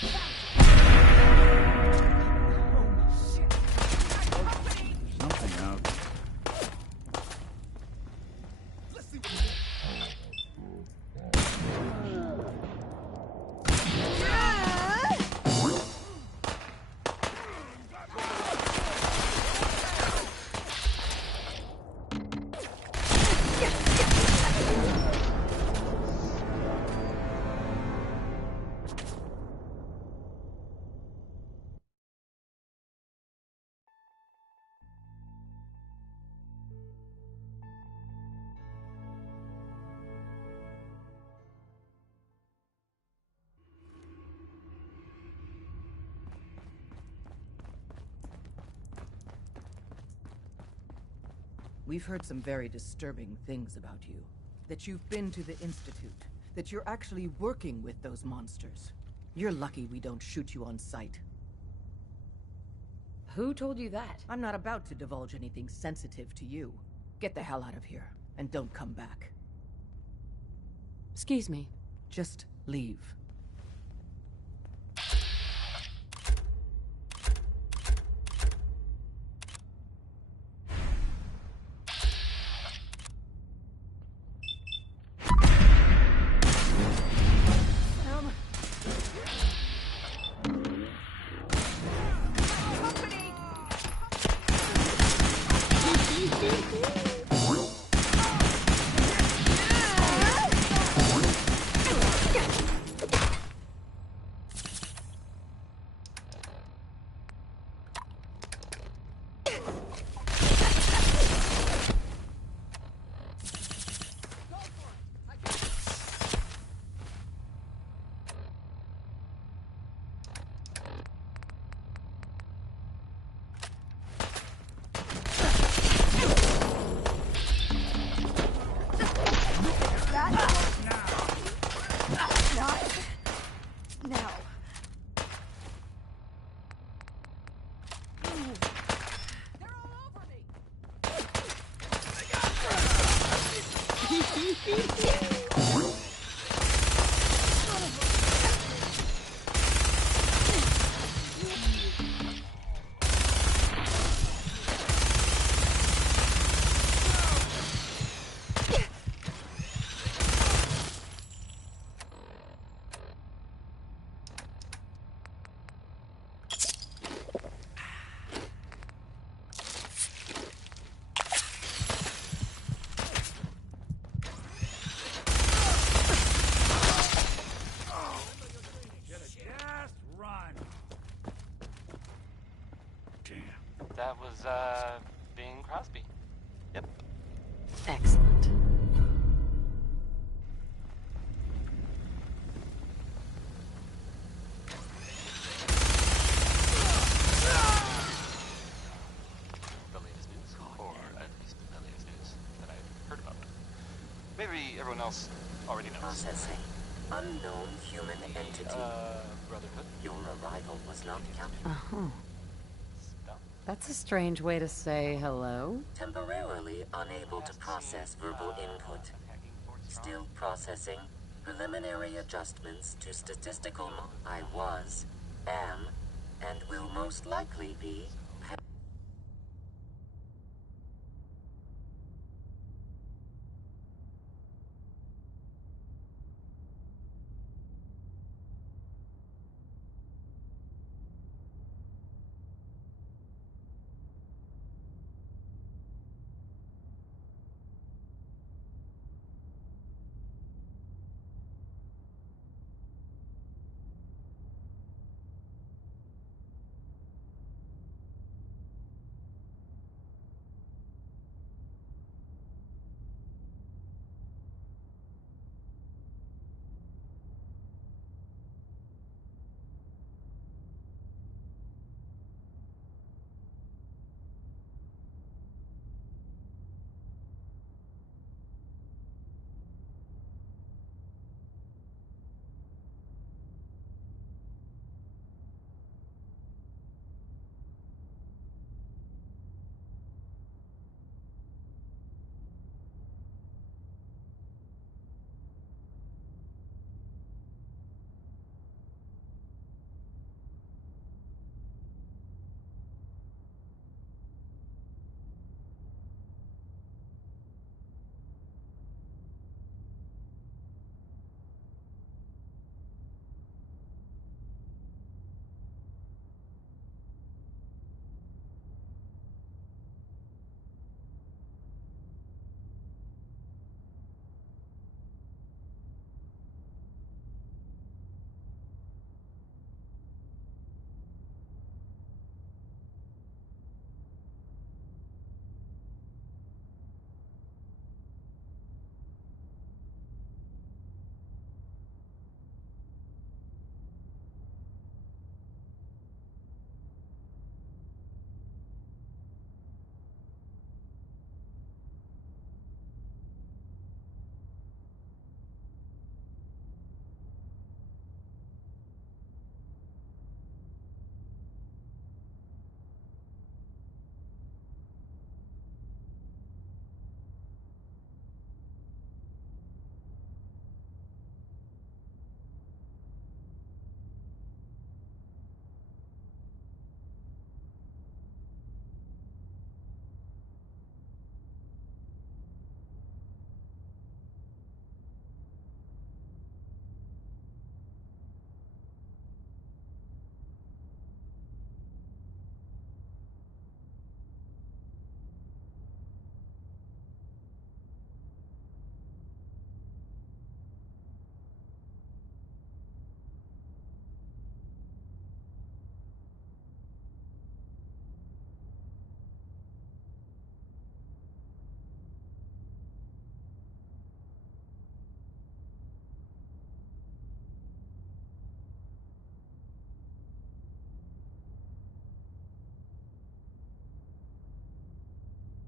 Something out. We've heard some very disturbing things about you. That you've been to the Institute. That you're actually working with those monsters. You're lucky we don't shoot you on sight. Who told you that? I'm not about to divulge anything sensitive to you. Get the hell out of here, and don't come back. Excuse me. Just leave. everyone else already knows. Processing. Unknown human entity. Brotherhood. Your arrival was not counted. Uh-huh. That's a strange way to say hello. Temporarily unable to process verbal input. Still processing. Preliminary adjustments to statistical I was, am, and will most likely be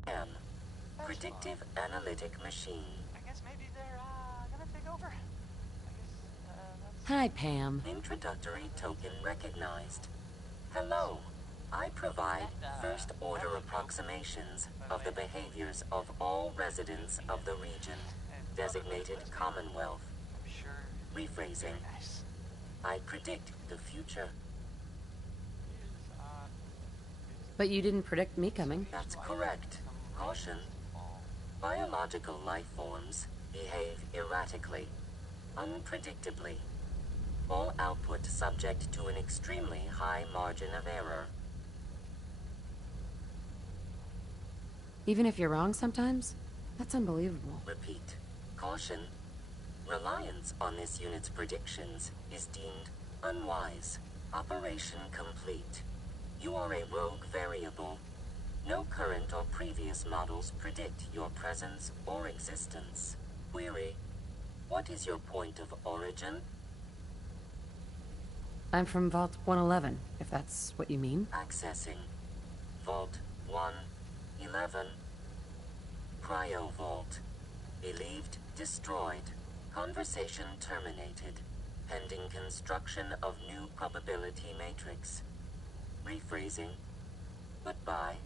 am. Predictive analytic machine. I guess maybe they're gonna take over. Hi, Pam. Introductory token recognized. Hello. I provide first-order approximations of the behaviors of all residents of the region, designated Commonwealth. Rephrasing. I predict the future. But you didn't predict me coming. That's correct. Caution. Biological life forms behave erratically, unpredictably. All output subject to an extremely high margin of error. Even if you're wrong sometimes? That's unbelievable. Repeat. Caution. Reliance on this unit's predictions is deemed unwise. Operation complete. You are a rogue variable. No current or previous models predict your presence or existence. Query. What is your point of origin? I'm from Vault 111, if that's what you mean. Accessing. Vault 111. Cryo Vault. Believed Destroyed. Conversation terminated. Pending construction of new probability matrix. Rephrasing. Goodbye.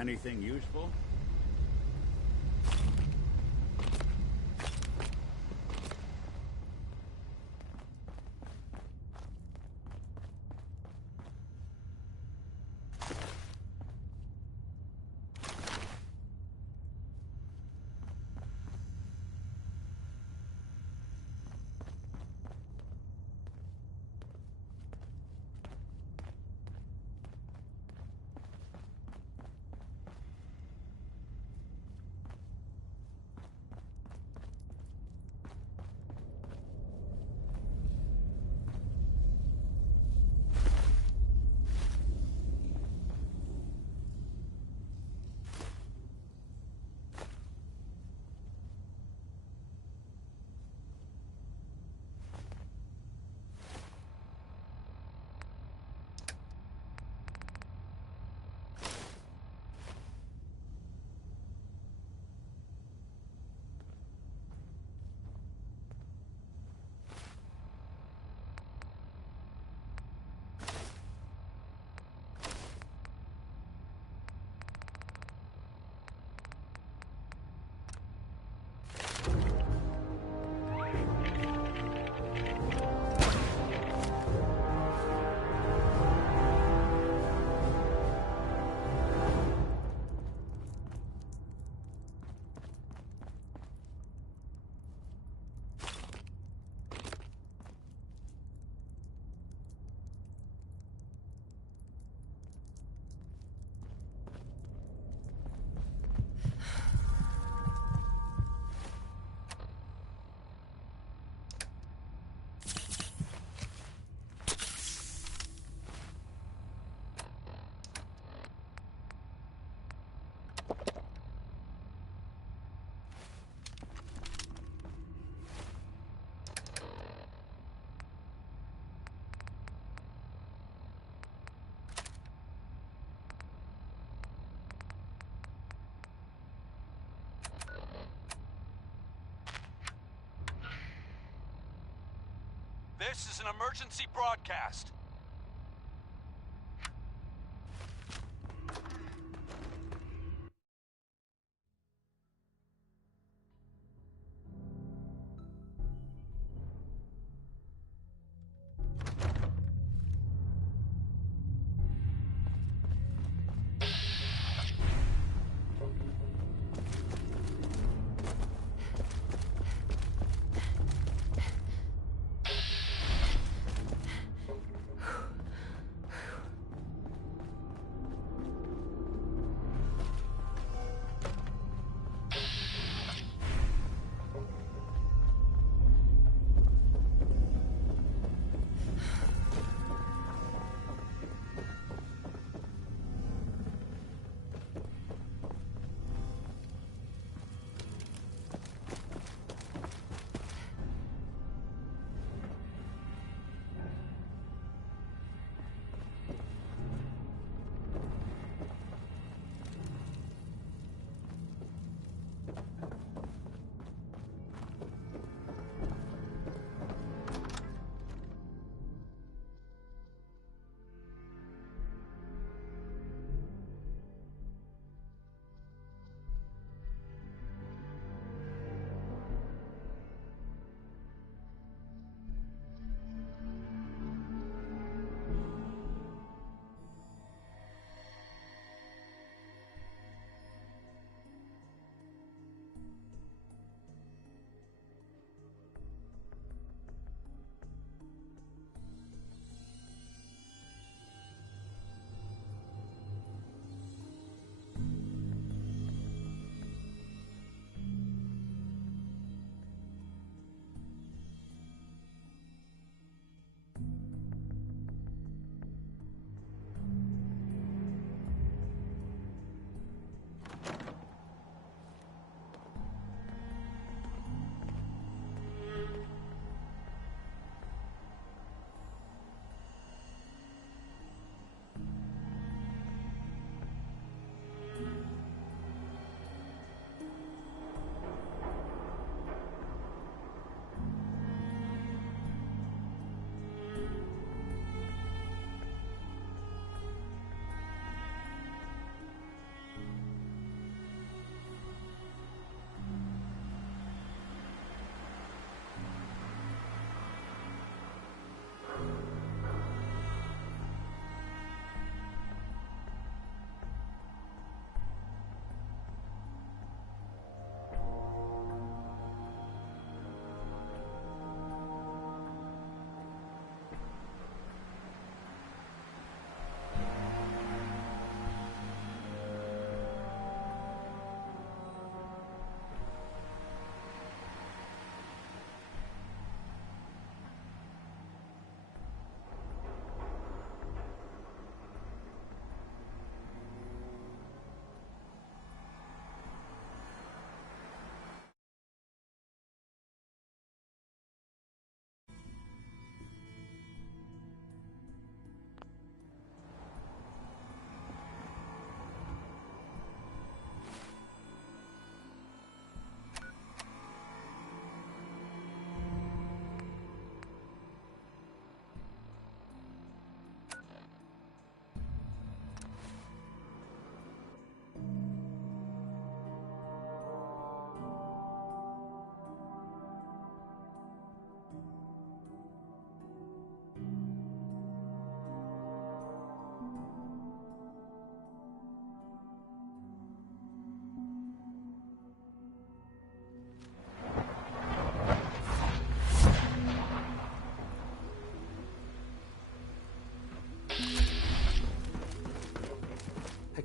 Anything useful? This is an emergency broadcast.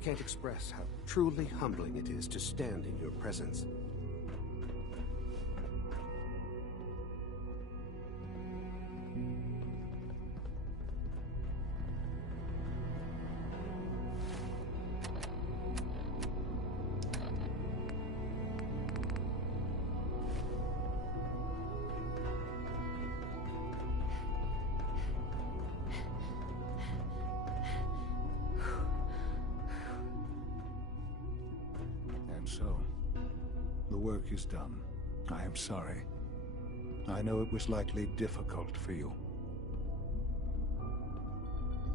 can't express how truly humbling it is to stand in your presence. So, the work is done. I am sorry. I know it was likely difficult for you.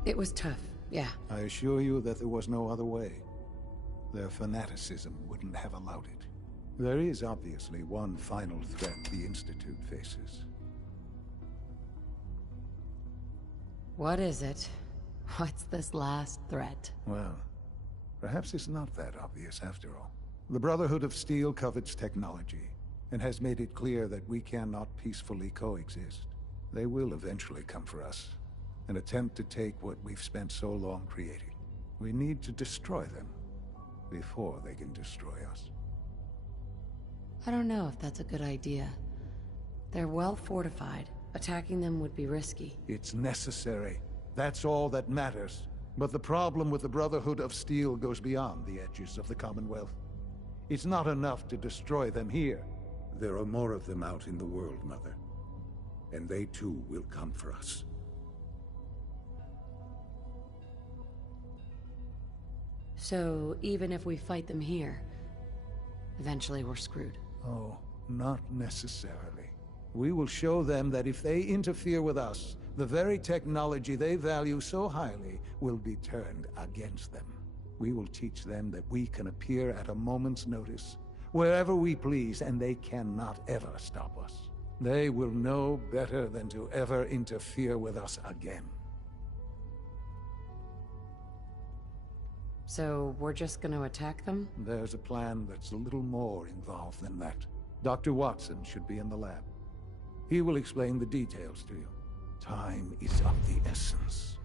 It was tough, yeah. I assure you that there was no other way. Their fanaticism wouldn't have allowed it. There is obviously one final threat the Institute faces. What is it? What's this last threat? Well, perhaps it's not that obvious after all. The Brotherhood of Steel covets technology, and has made it clear that we cannot peacefully coexist. They will eventually come for us, and attempt to take what we've spent so long creating. We need to destroy them, before they can destroy us. I don't know if that's a good idea. They're well fortified. Attacking them would be risky. It's necessary. That's all that matters. But the problem with the Brotherhood of Steel goes beyond the edges of the Commonwealth. It's not enough to destroy them here. There are more of them out in the world, Mother. And they too will come for us. So, even if we fight them here, eventually we're screwed. Oh, not necessarily. We will show them that if they interfere with us, the very technology they value so highly will be turned against them. We will teach them that we can appear at a moment's notice, wherever we please, and they cannot ever stop us. They will know better than to ever interfere with us again. So, we're just gonna attack them? There's a plan that's a little more involved than that. Dr. Watson should be in the lab. He will explain the details to you. Time is of the essence.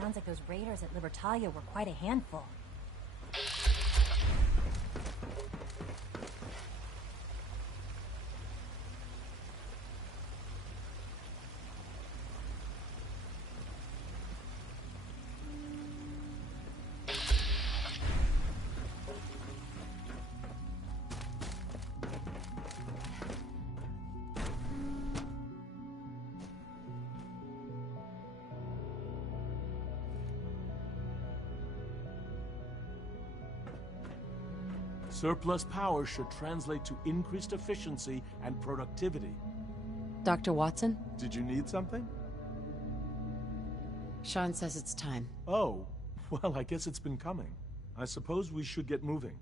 Sounds like those raiders at Libertalia were quite a handful. Surplus power should translate to increased efficiency and productivity. Dr. Watson? Did you need something? Sean says it's time. Oh, well, I guess it's been coming. I suppose we should get moving.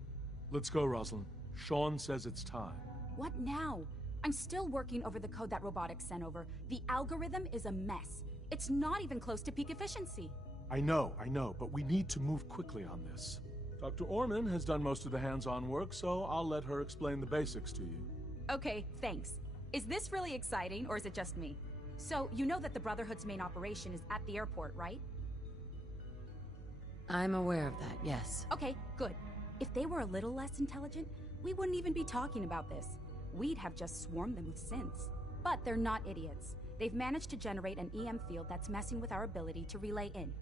Let's go, Rosalind. Sean says it's time. What now? I'm still working over the code that robotics sent over. The algorithm is a mess. It's not even close to peak efficiency. I know, but we need to move quickly on this. Dr. Orman has done most of the hands-on work, so I'll let her explain the basics to you. Okay, thanks. Is this really exciting, or is it just me? So, you know that the Brotherhood's main operation is at the airport, right? I'm aware of that, yes. Okay, good. If they were a little less intelligent, we wouldn't even be talking about this. We'd have just swarmed them with synths. But they're not idiots. They've managed to generate an EM field that's messing with our ability to relay in.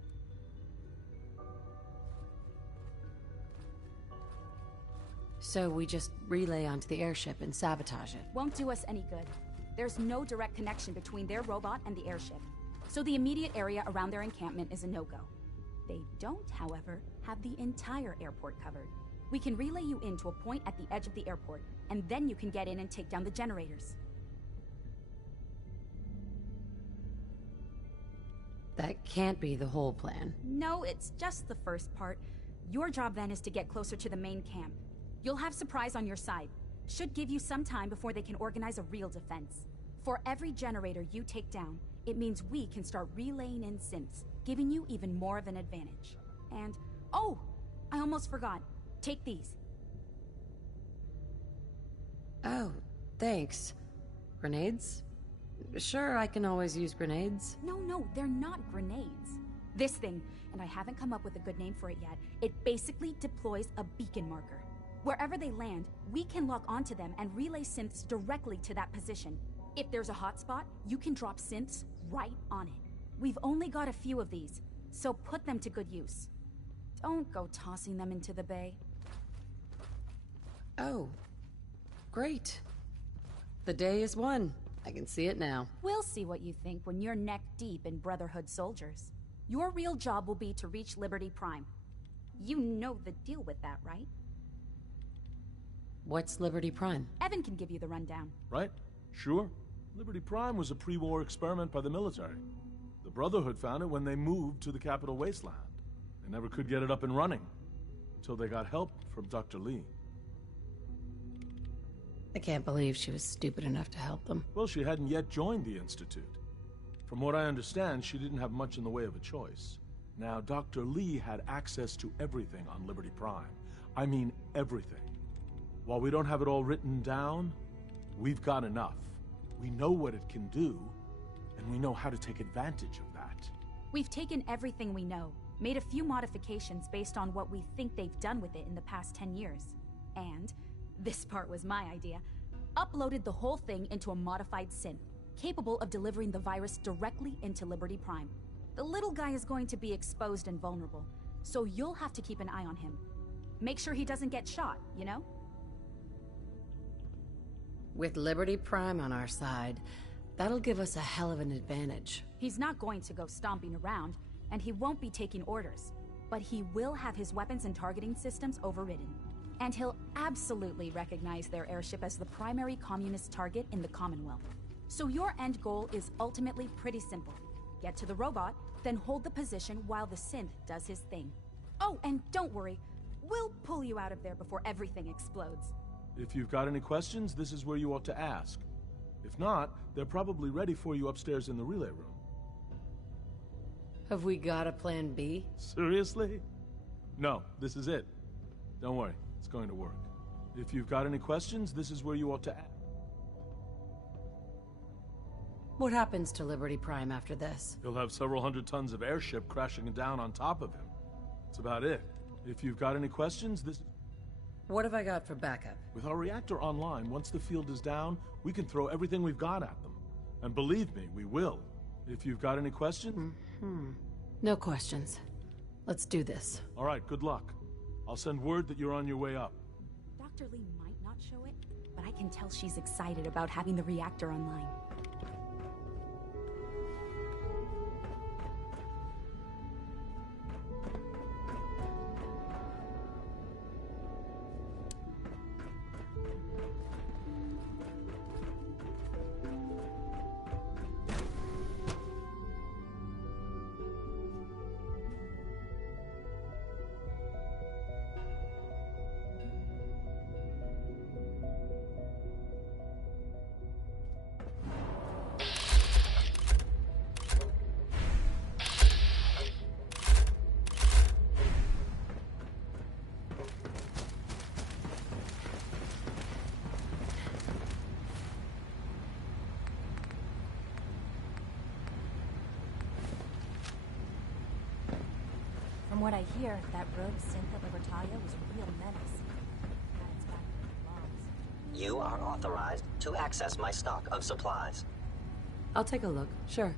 So we just relay onto the airship and sabotage it. Won't do us any good. There's no direct connection between their robot and the airship, so the immediate area around their encampment is a no-go. They don't, however, have the entire airport covered. We can relay you into a point at the edge of the airport, and then you can get in and take down the generators. That can't be the whole plan. No, it's just the first part. Your job then is to get closer to the main camp. You'll have Surprise on your side. Should give you some time before they can organize a real defense. For every generator you take down, it means we can start relaying in synths, giving you even more of an advantage. And, oh, I almost forgot. Take these. Oh, thanks. Grenades? Sure, I can always use grenades. No, they're not grenades. This thing, and I haven't come up with a good name for it yet, it basically deploys a beacon marker. Wherever they land, we can lock onto them and relay synths directly to that position. If there's a hotspot, you can drop synths right on it. We've only got a few of these, so put them to good use. Don't go tossing them into the bay. Oh, great. The day is won. I can see it now. We'll see what you think when you're neck deep in Brotherhood soldiers. Your real job will be to reach Liberty Prime. You know the deal with that, right? What's Liberty Prime? Evan can give you the rundown. Right? Sure. Liberty Prime was a pre-war experiment by the military. The Brotherhood found it when they moved to the capital wasteland. They never could get it up and running, until they got help from Dr. Lee. I can't believe she was stupid enough to help them. Well, she hadn't yet joined the Institute. From what I understand, she didn't have much in the way of a choice. Now, Dr. Lee had access to everything on Liberty Prime. I mean everything. While we don't have it all written down, we've got enough. We know what it can do, and we know how to take advantage of that. We've taken everything we know, made a few modifications based on what we think they've done with it in the past 10 years. And, this part was my idea, uploaded the whole thing into a modified synth, capable of delivering the virus directly into Liberty Prime. The little guy is going to be exposed and vulnerable, so you'll have to keep an eye on him. Make sure he doesn't get shot, you know? With Liberty Prime on our side, that'll give us a hell of an advantage. He's not going to go stomping around, and he won't be taking orders. But he will have his weapons and targeting systems overridden. And he'll absolutely recognize their airship as the primary communist target in the Commonwealth. So your end goal is ultimately pretty simple. Get to the robot, then hold the position while the synth does his thing. Oh, and don't worry, we'll pull you out of there before everything explodes. If you've got any questions, this is where you ought to ask. If not, they're probably ready for you upstairs in the relay room. Have we got a plan B? Seriously? No, this is it. Don't worry, it's going to work. If you've got any questions, this is where you ought to ask. What happens to Liberty Prime after this? He'll have several hundred tons of airship crashing down on top of him. That's about it. If you've got any questions, this... What have I got for backup? With our reactor online, once the field is down, we can throw everything we've got at them. And believe me, we will. If you've got any questions... No questions. Let's do this. All right, good luck. I'll send word that you're on your way up. Dr. Lee might not show it, but I can tell she's excited about having the reactor online. From what I hear, that rogue synth at Libertalia was a real menace. Had its back with bombs. You are authorized to access my stock of supplies. I'll take a look, sure.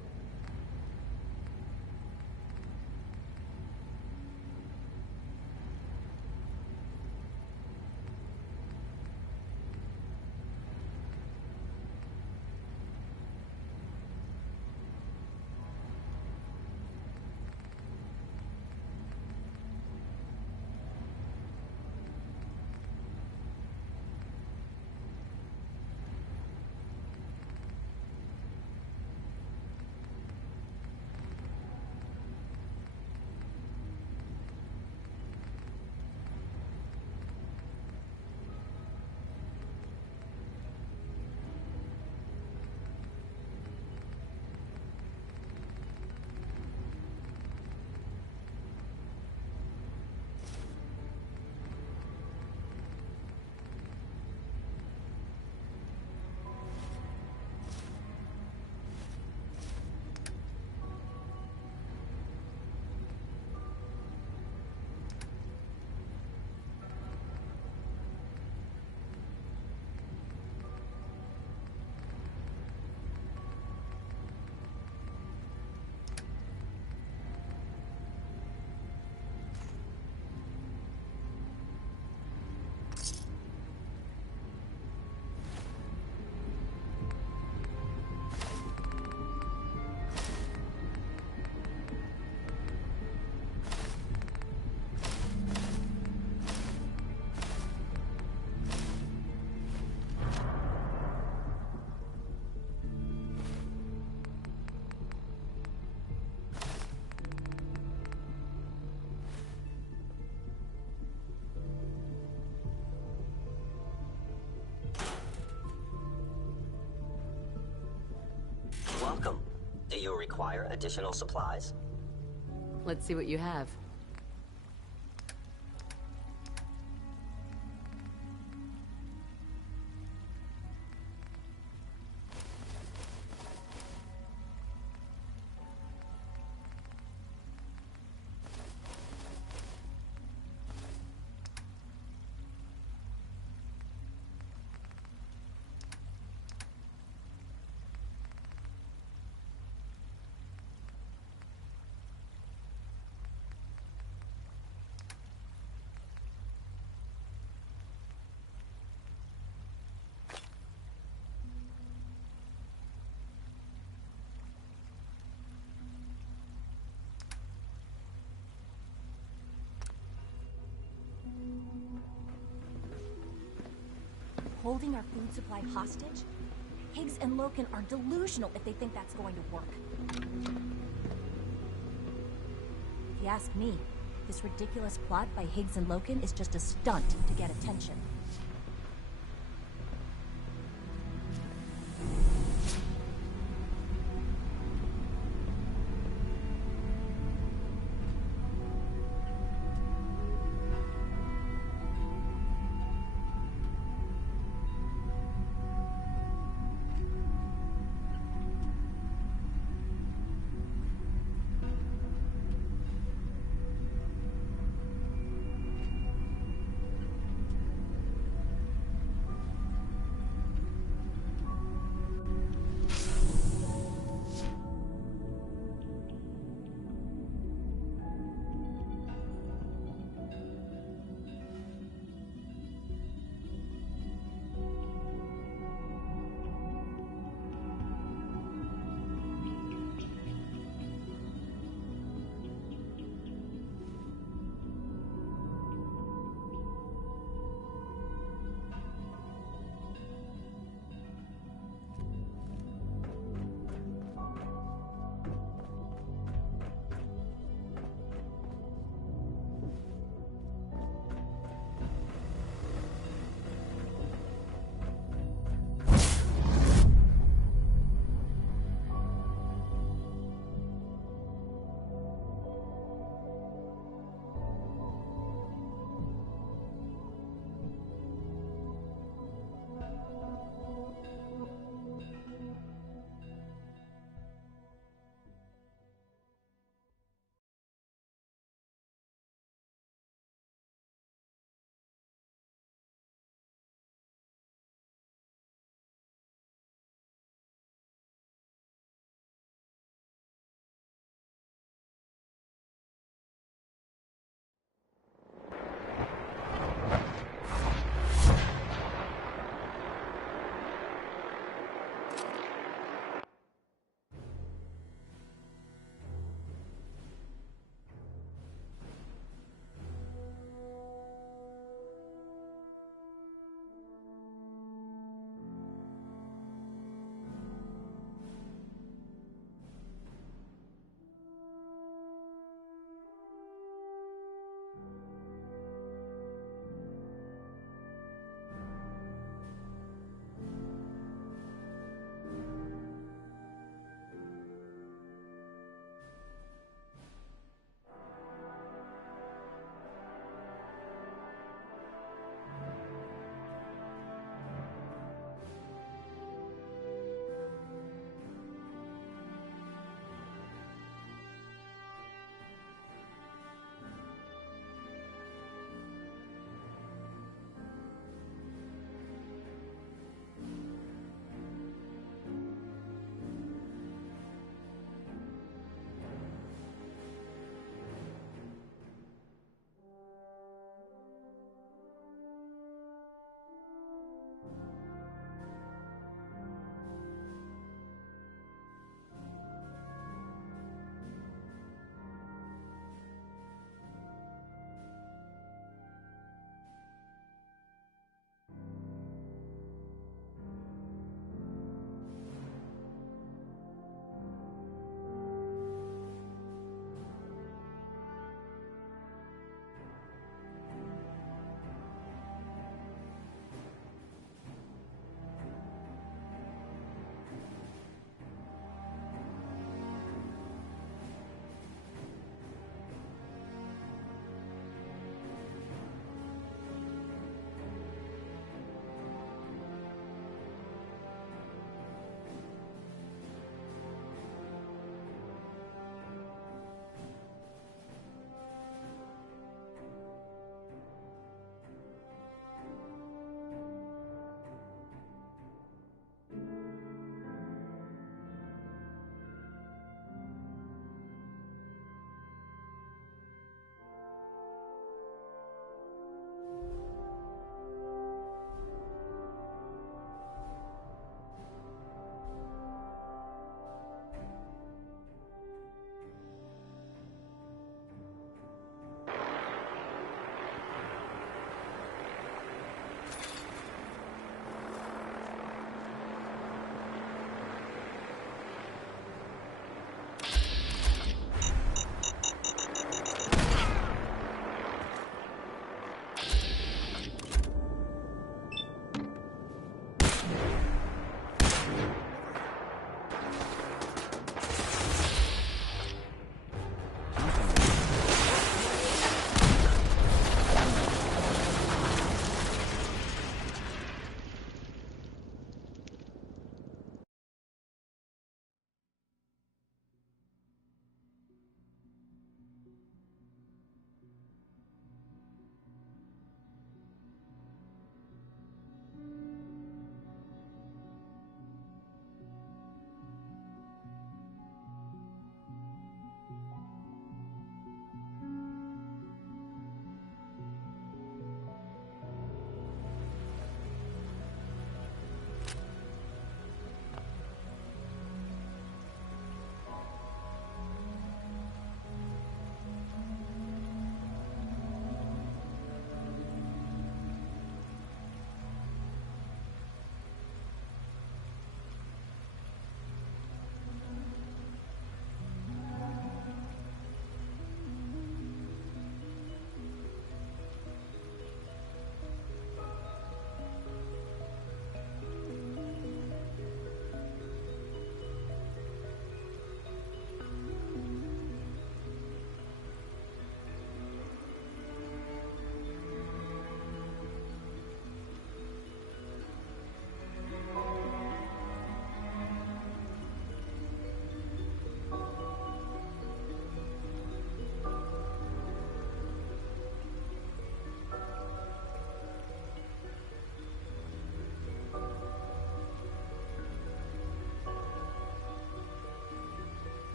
require additional supplies? Let's see what you have. Holding our food supply hostage? Higgs and Loken are delusional if they think that's going to work. If you ask me, this ridiculous plot by Higgs and Loken is just a stunt to get attention.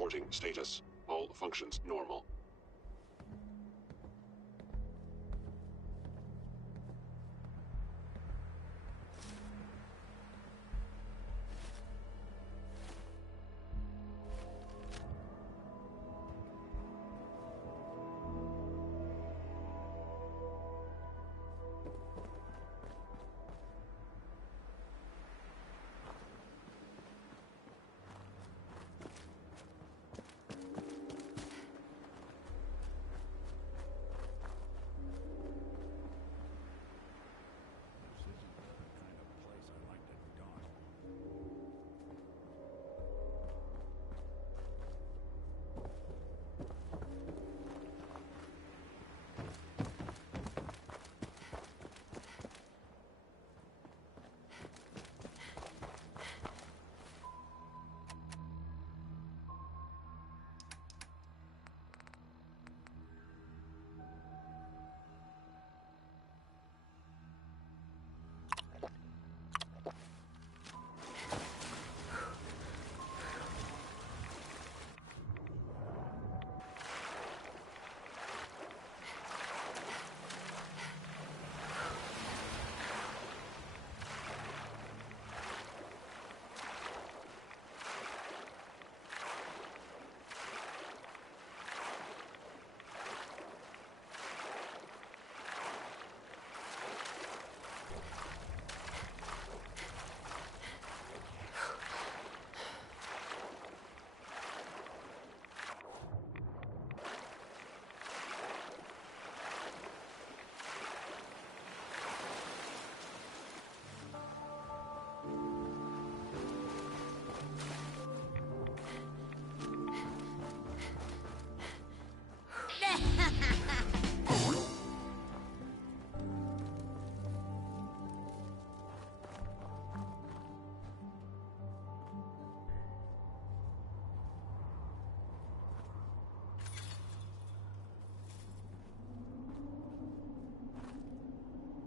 Reporting status. All functions normal.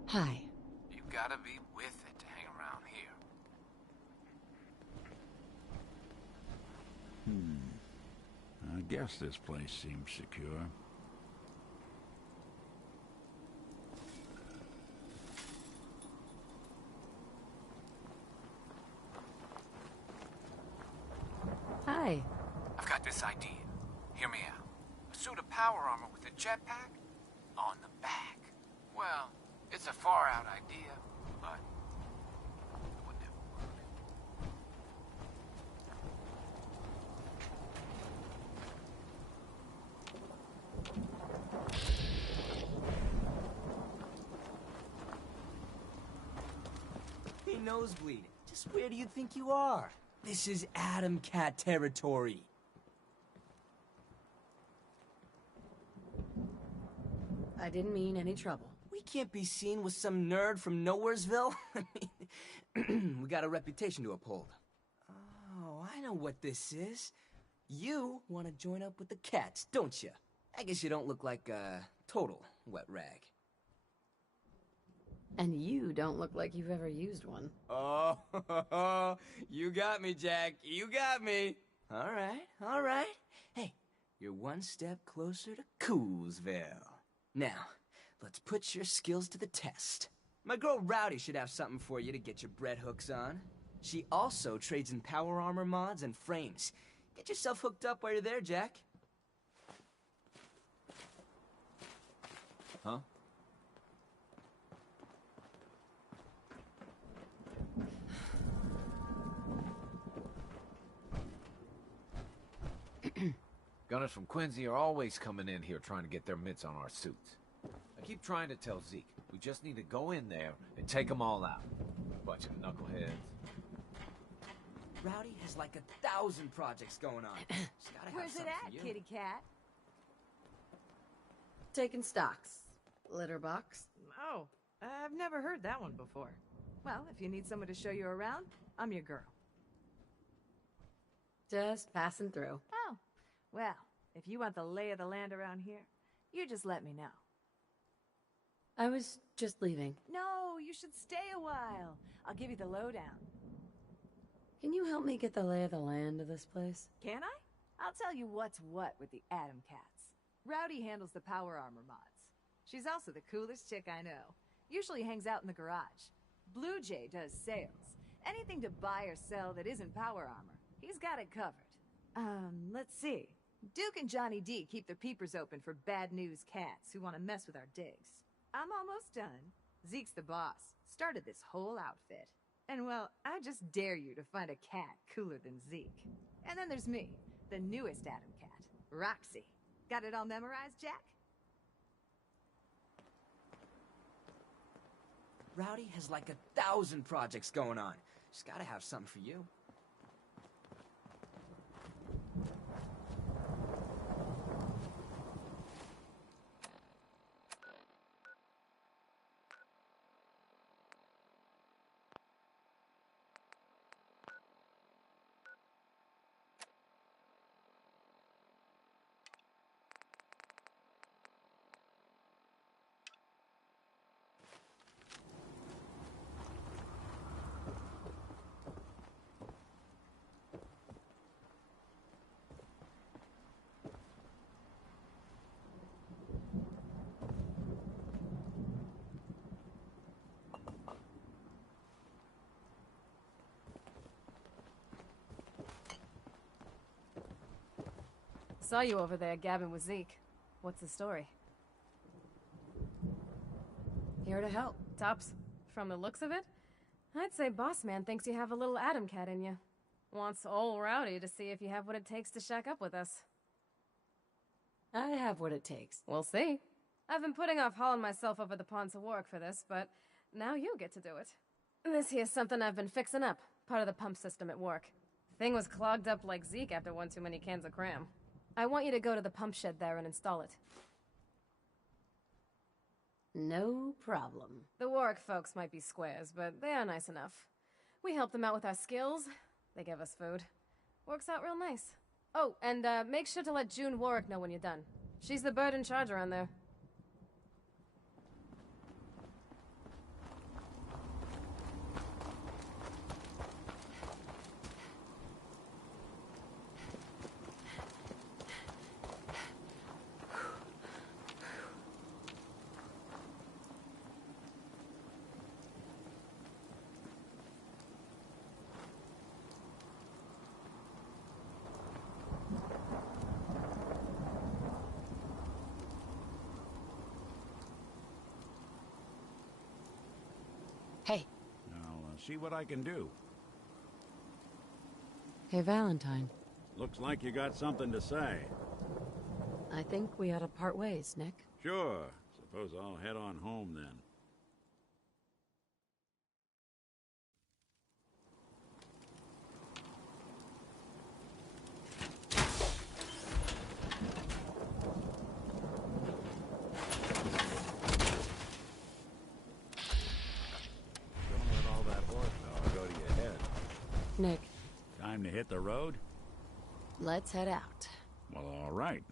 Hi. You gotta be with it to hang around here. I guess this place seems secure. Hi. I've got this idea. Hear me out. A suit of power armor with a jetpack on the back. Well, it's a far-out idea, but it would never work. Hey, Nosebleed, just where do you think you are? This is Atom Cat territory. I didn't mean any trouble. We can't be seen with some nerd from Nowheresville. I mean, we got a reputation to uphold. Oh, I know what this is. You want to join up with the cats, don't you? I guess you don't look like a total wet rag. And you don't look like you've ever used one. Oh, you got me, Jack. You got me. All right, all right. Hey, you're one step closer to Coolsville. Now, let's put your skills to the test. My girl Rowdy should have something for you to get your bread hooks on. She also trades in power armor mods and frames. Get yourself hooked up while you're there, Jack. Huh? Gunners from Quincy are always coming in here trying to get their mitts on our suits. I keep trying to tell Zeke, we just need to go in there and take them all out. Bunch of knuckleheads. Rowdy has like 1,000 projects going on. She's gotta have Where's it something at, for you. kitty cat? Taking stocks. Litter box. Oh, I've never heard that one before. Well, if you need someone to show you around, I'm your girl. Just passing through. Oh, well, if you want the lay of the land around here, you just let me know. I was just leaving. No, you should stay a while. I'll give you the lowdown. Can you help me get the lay of the land of this place? Can I? I'll tell you what's what with the Atom Cats. Rowdy handles the power armor mods. She's also the coolest chick I know. Usually hangs out in the garage. Blue Jay does sales. Anything to buy or sell that isn't power armor, he's got it covered. Let's see. Duke and Johnny D keep their peepers open for bad news cats who want to mess with our digs. I'm almost done. Zeke's the boss. Started this whole outfit. And well, I just dare you to find a cat cooler than Zeke. And then there's me, the newest Atom Cat, Roxy. Got it all memorized, Jack? Rowdy has like 1,000 projects going on. She's gotta have something for you. Saw you over there gabbing with Zeke. What's the story? Here to help. Tops. From the looks of it, I'd say Boss Man thinks you have a little Atom Cat in you. Wants old Rowdy to see if you have what it takes to shack up with us. I have what it takes. We'll see. I've been putting off hauling myself over the pond to work for this, but now you get to do it. This here's something I've been fixing up, part of the pump system at work. Thing was clogged up like Zeke after one too many cans of cram. I want you to go to the pump shed there and install it. No problem. The Warwick folks might be squares, but they are nice enough. We help them out with our skills. They give us food. Works out real nice. Oh, and make sure to let June Warwick know when you're done. She's the bird in charge around there. Hey. I'll see what I can do. Hey, Valentine. Looks like you got something to say. I think we ought to part ways, Nick. Sure. Suppose I'll head on home then. Nick. Time to hit the road? Let's head out. Well, all right.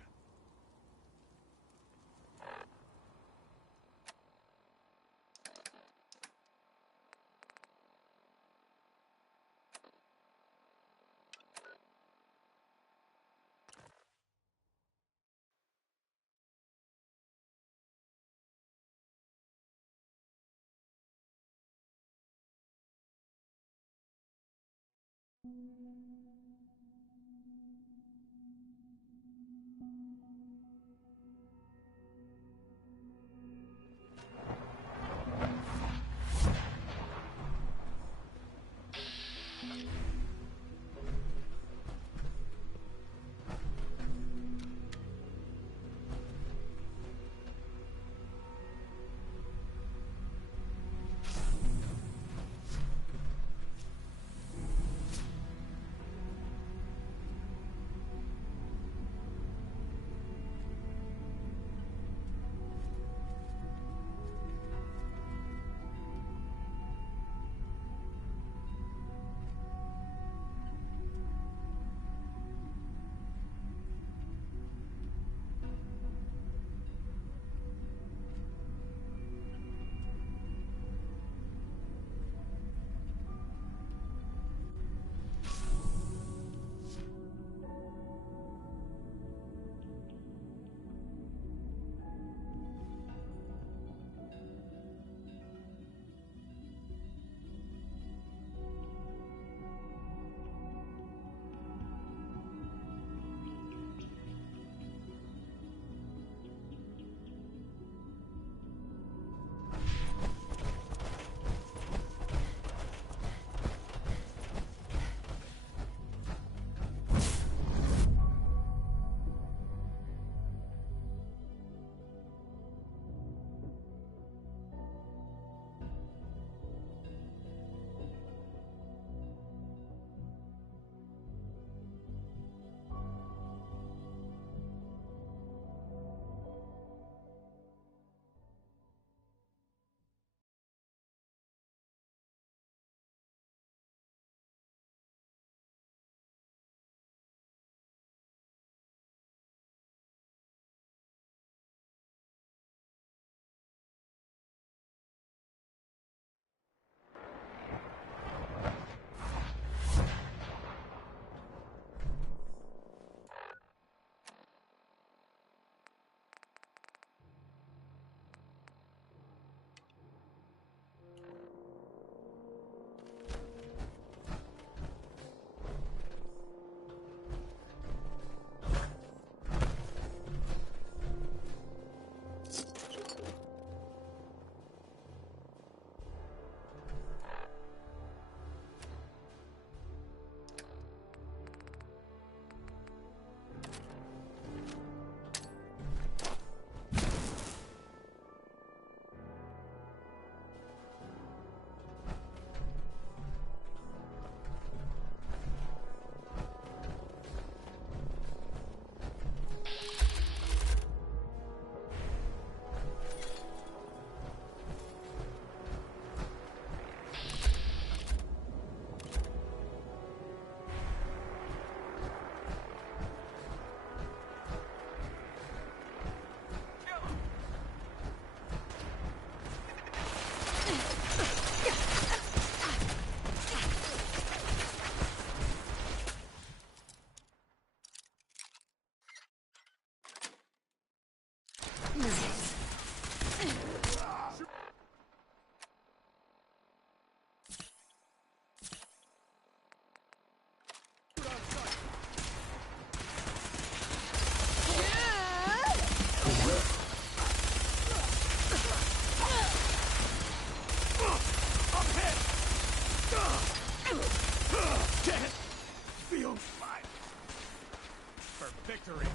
Victory!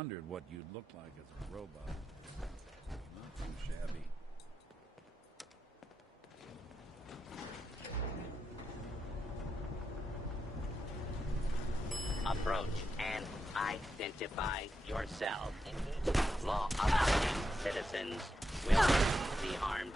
wondered what you'd look like as a robot. Not too shabby. Approach and identify yourself. Law-abiding citizens will not be harmed.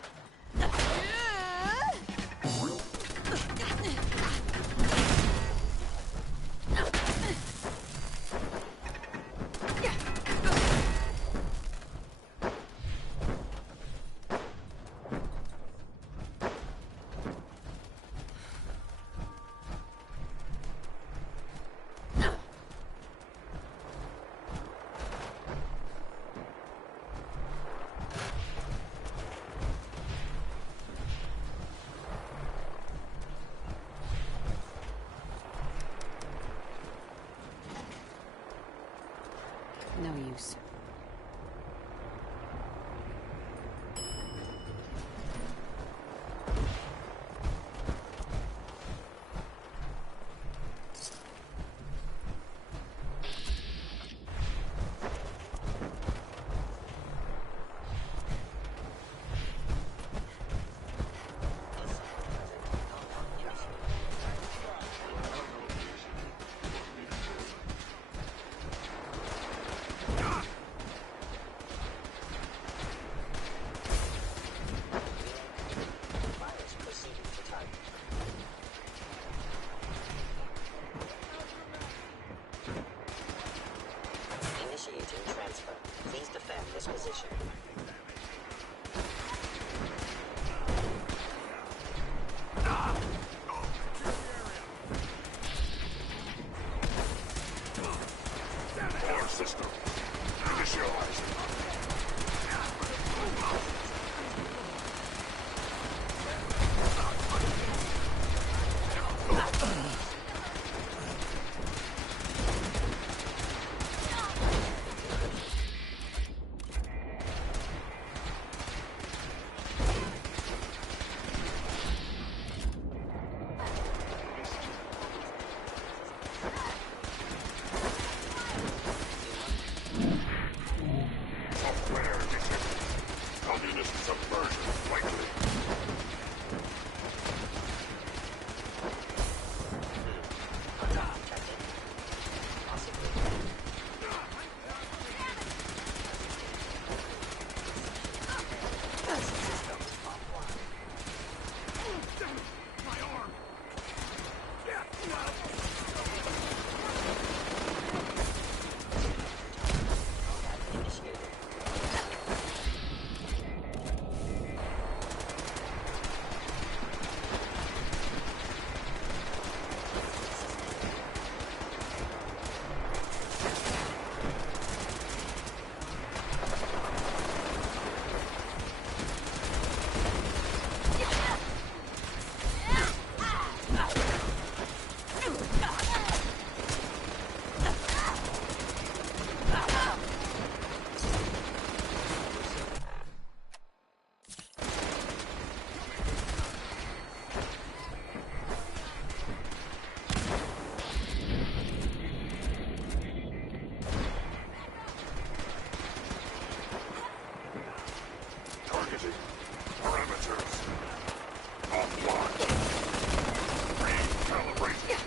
No use. Initiating transfer. Please defend this position. Core system. Initializing. Communist subversion likely. Targeting. Parameters. Offline. Recalibrating.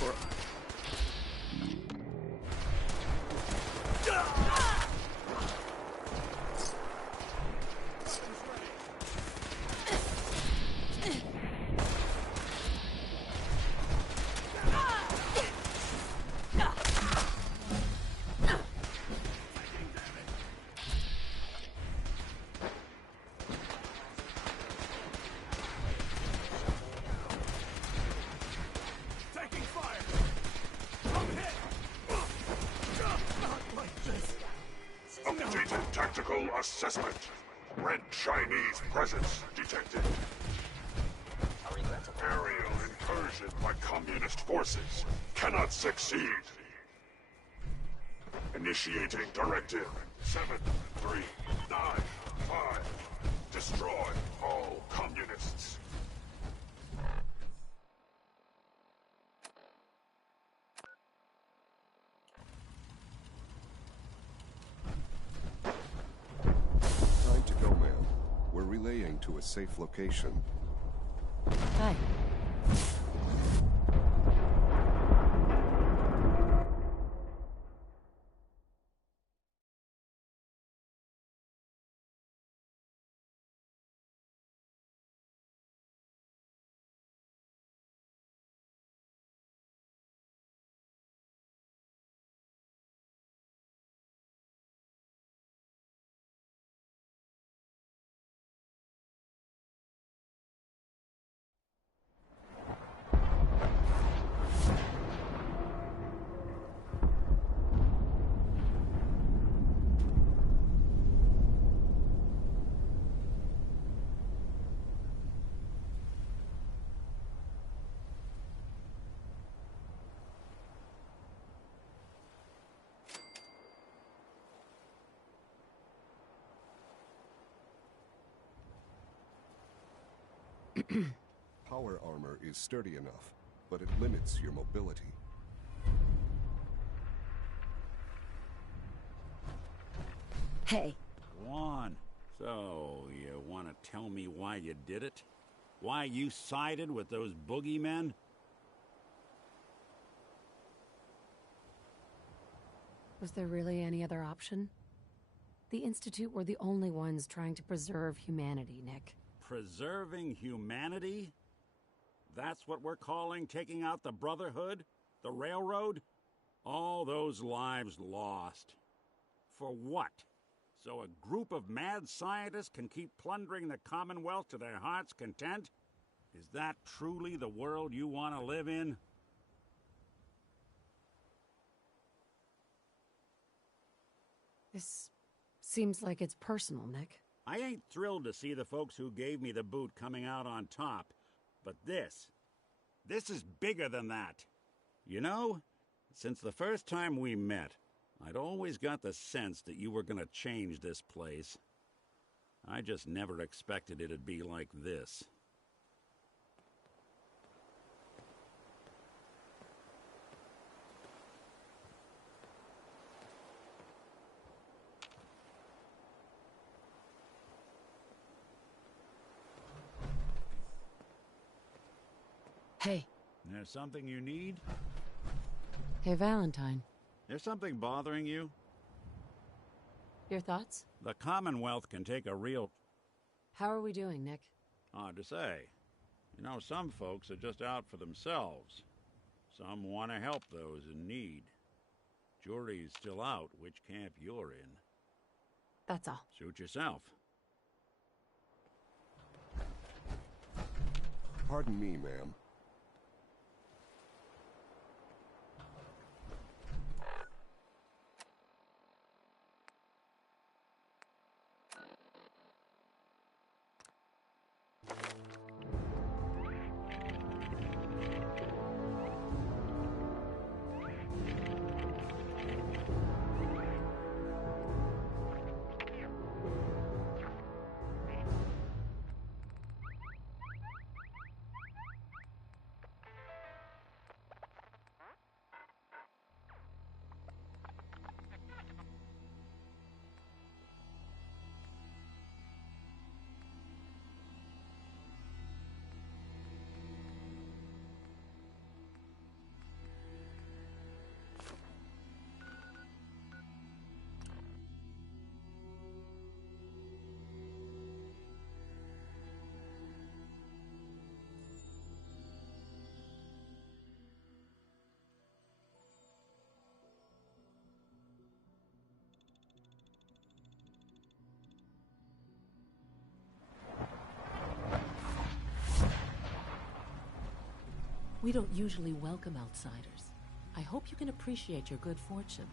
for... Updated tactical assessment. Red Chinese presence detected. Aerial incursion by communist forces cannot succeed. Initiating directive 7395. Destroy all communists. Time to go, ma'am. We're relaying to a safe location. Hi. Power armor is sturdy enough, but it limits your mobility. Hey. Go on. So, you want to tell me why you did it? Why you sided with those boogeymen? Was there really any other option? The Institute were the only ones trying to preserve humanity, Nick. Preserving humanity? That's what we're calling taking out the Brotherhood? The Railroad? All those lives lost. For what? So a group of mad scientists can keep plundering the Commonwealth to their heart's content? Is that truly the world you want to live in? This seems like it's personal, Nick. I ain't thrilled to see the folks who gave me the boot coming out on top, but this is bigger than that. You know, since the first time we met, I'd always got the sense that you were gonna change this place. I just never expected it'd be like this. Hey. There's something you need? Hey, Valentine. There's something bothering you? Your thoughts? The Commonwealth can take a real... How are we doing, Nick? Hard to say. You know, some folks are just out for themselves. Some want to help those in need. Jury's still out which camp you're in. That's all. Suit yourself. Pardon me, ma'am. We don't usually welcome outsiders. I hope you can appreciate your good fortune.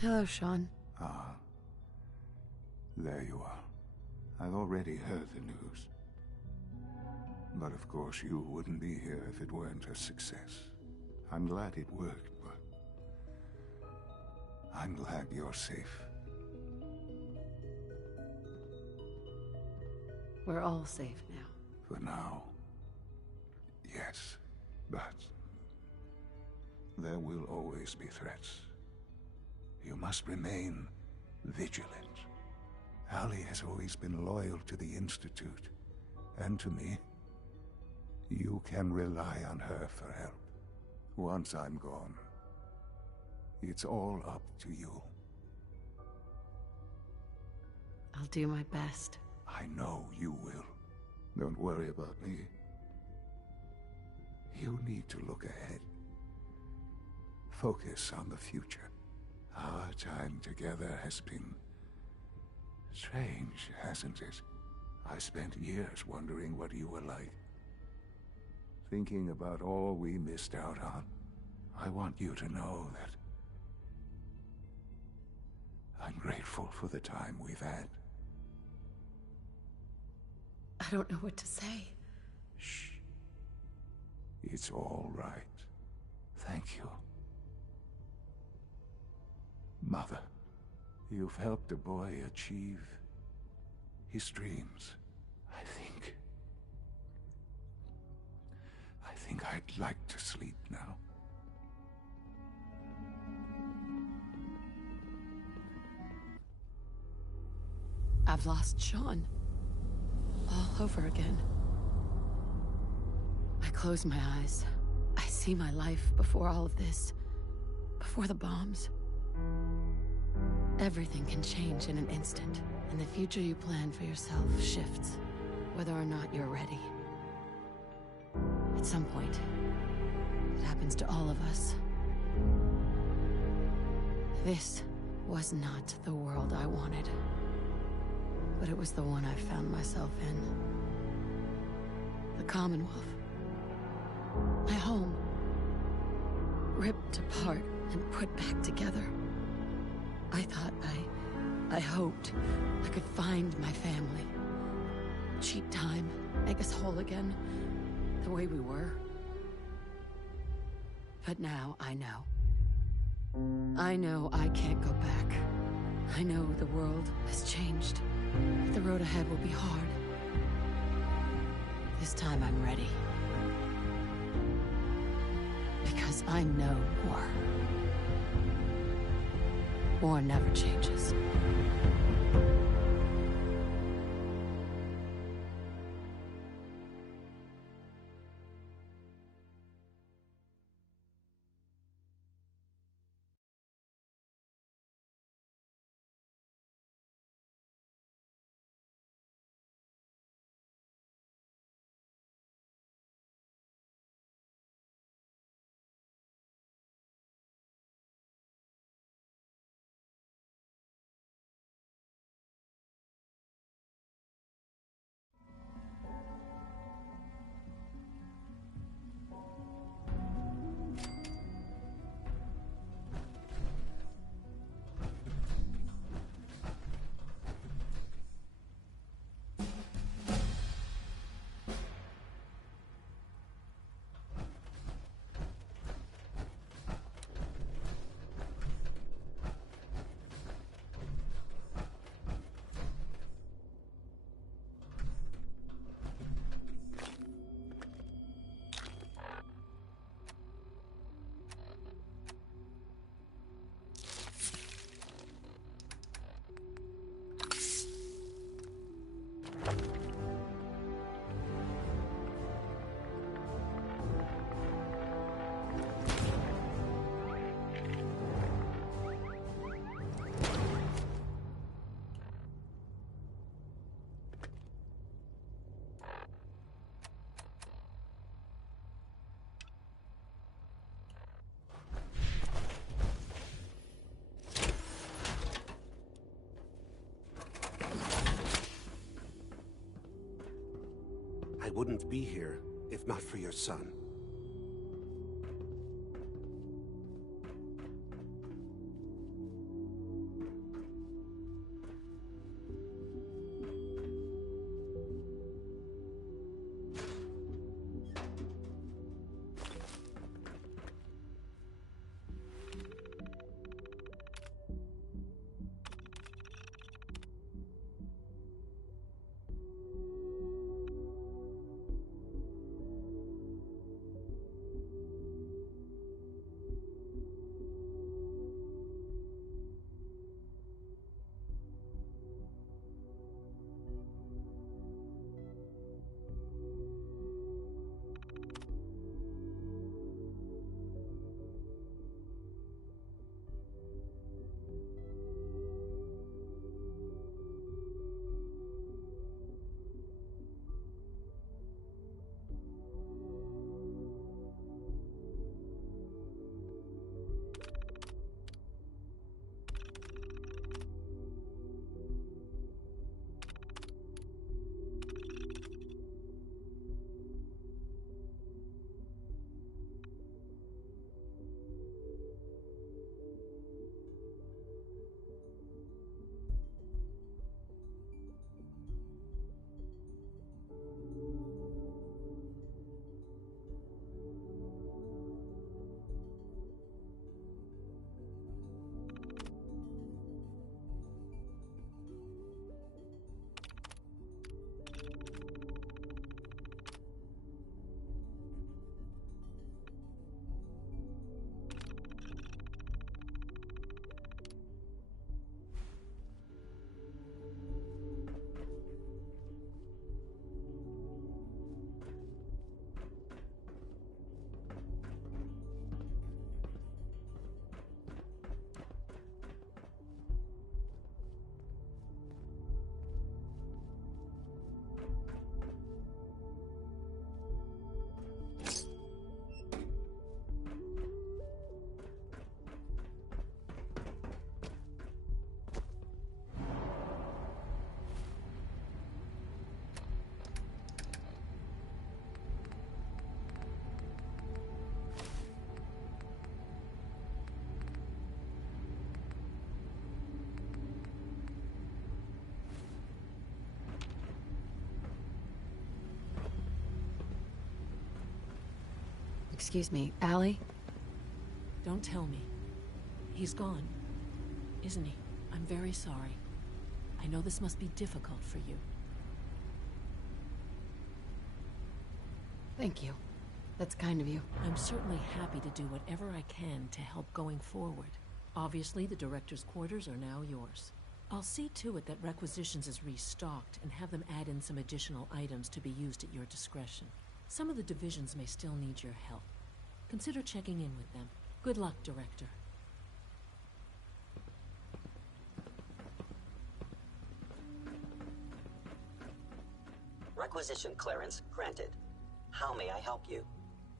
Hello, Sean. Ah. There you are. I've already heard the news. But of course you wouldn't be here if it weren't a success. I'm glad it worked, but I'm glad you're safe. We're all safe now. For now. Yes, but there will always be threats. You must remain vigilant. Ali has always been loyal to the Institute, and to me. You can rely on her for help. Once I'm gone, it's all up to you. I'll do my best. I know you will. Don't worry about me. You need to look ahead. Focus on the future. Our time together has been strange, hasn't it? I spent years wondering what you were like. Thinking about all we missed out on. I want you to know that I'm grateful for the time we've had. I don't know what to say. Shh. It's all right. Thank you. Mother, you've helped a boy achieve his dreams. I think I'd like to sleep now. I've lost Sean. All over again. I close my eyes. I see my life before all of this. Before the bombs. Everything can change in an instant, and the future you plan for yourself shifts, whether or not you're ready. At some point, it happens to all of us. This was not the world I wanted, but it was the one I found myself in. The Commonwealth. My home. Ripped apart and put back together. I thought I hoped I could find my family. Cheat time, make us whole again, the way we were. But now I know. I know I can't go back. I know the world has changed. The road ahead will be hard. This time I'm ready. Because I know war. War never changes. I wouldn't be here if not for your son. Excuse me, Allie? Don't tell me. He's gone, isn't he? I'm very sorry. I know this must be difficult for you. Thank you. That's kind of you. I'm certainly happy to do whatever I can to help going forward. Obviously, the director's quarters are now yours. I'll see to it that Requisitions is restocked and have them add in some additional items to be used at your discretion. Some of the divisions may still need your help. Consider checking in with them. Good luck, Director. Requisition clearance granted. How may I help you?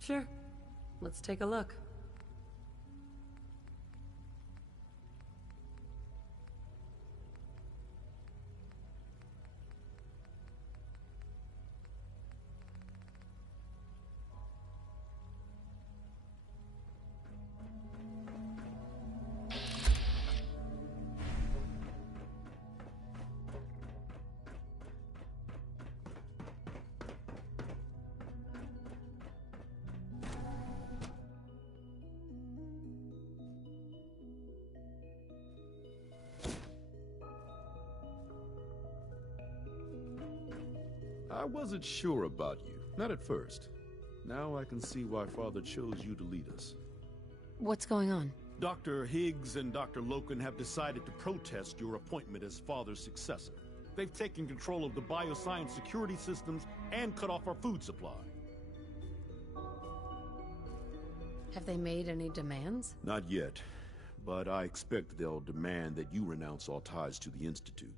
Sure. Let's take a look. I wasn't sure about you, not at first. Now I can see why Father chose you to lead us. What's going on? Dr. Higgs and Dr. Loken have decided to protest your appointment as Father's successor. They've taken control of the bioscience security systems and cut off our food supply. Have they made any demands? Not yet, but I expect they'll demand that you renounce all ties to the Institute.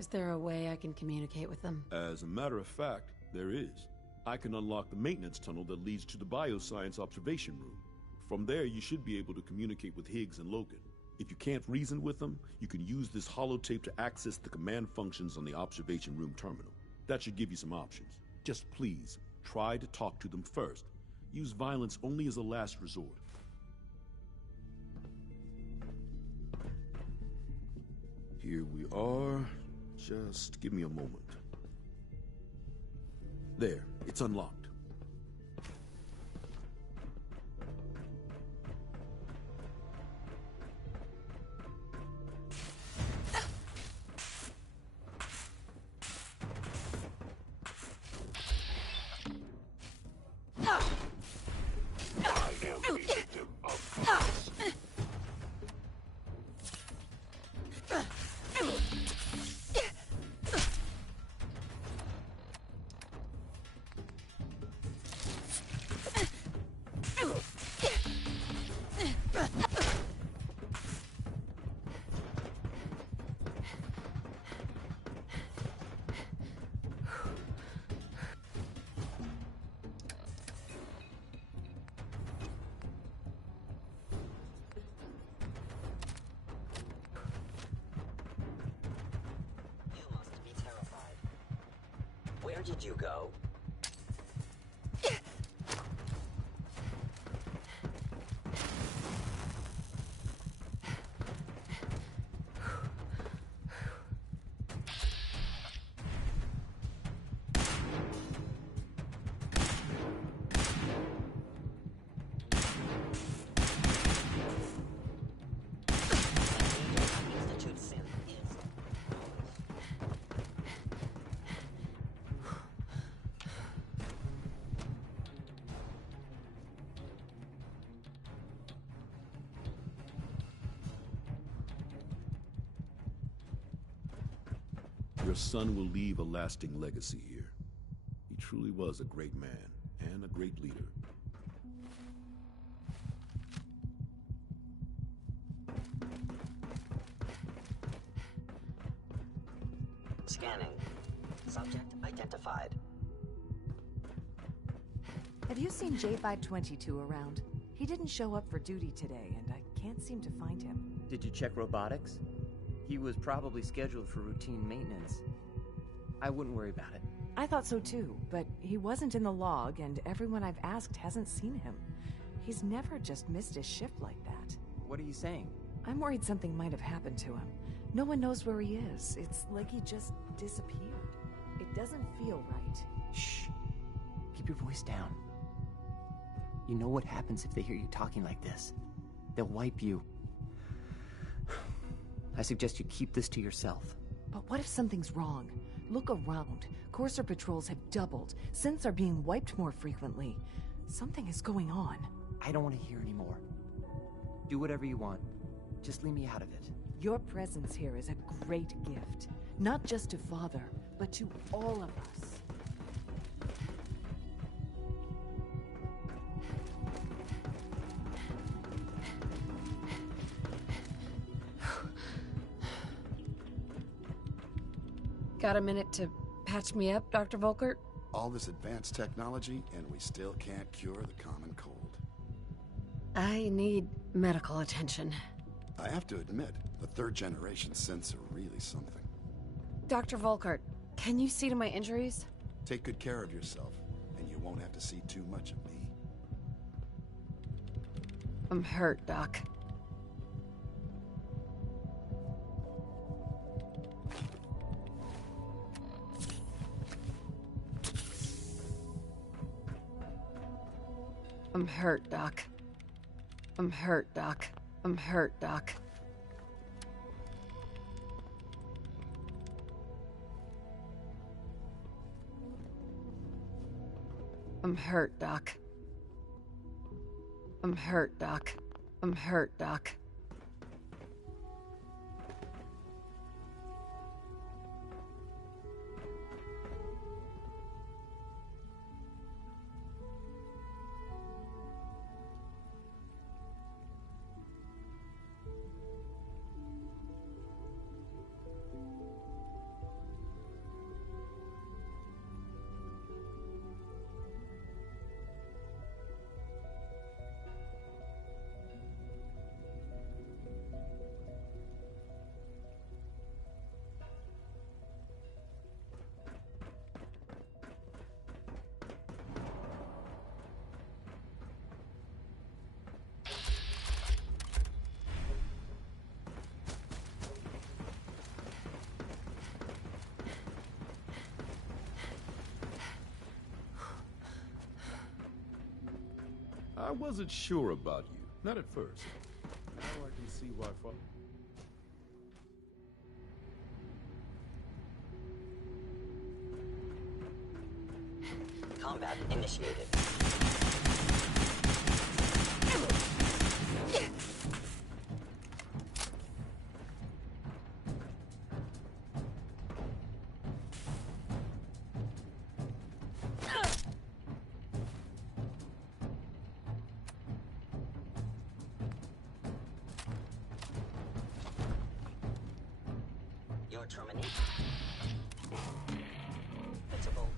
Is there a way I can communicate with them? As a matter of fact, there is. I can unlock the maintenance tunnel that leads to the bioscience observation room. From there, you should be able to communicate with Higgs and Logan. If you can't reason with them, you can use this holotape to access the command functions on the observation room terminal. That should give you some options. Just please, try to talk to them first. Use violence only as a last resort. Here we are. Just give me a moment. There, it's unlocked. Where did you go? Your son will leave a lasting legacy here. He truly was a great man and a great leader. Scanning. Subject identified. Have you seen J522 around? He didn't show up for duty today, and I can't seem to find him. Did you check robotics? He was probably scheduled for routine maintenance. I wouldn't worry about it. I thought so too, but he wasn't in the log, and everyone I've asked hasn't seen him. He's never just missed his shift like that. What are you saying? I'm worried something might have happened to him. No one knows where he is. It's like he just disappeared. It doesn't feel right. Shh. Keep your voice down. You know what happens if they hear you talking like this? They'll wipe you. I suggest you keep this to yourself. But what if something's wrong? Look around. Courser patrols have doubled. Synths are being wiped more frequently. Something is going on. I don't want to hear anymore. Do whatever you want. Just leave me out of it. Your presence here is a great gift. Not just to Father, but to all of us. Got a minute to patch me up, Dr. Volkert? All this advanced technology, and we still can't cure the common cold. I need medical attention. I have to admit, the third-generation synths are really something. Dr. Volkert, can you see to my injuries? Take good care of yourself, and you won't have to see too much of me. I'm hurt, Doc. I'm hurt, Doc. I'm hurt, Doc. I'm hurt, Doc. I'm hurt, Doc. I'm hurt, Doc. I'm hurt, Doc. I wasn't sure about you. Not at first. Now I can see why Combat initiated. Your terminate. Visible.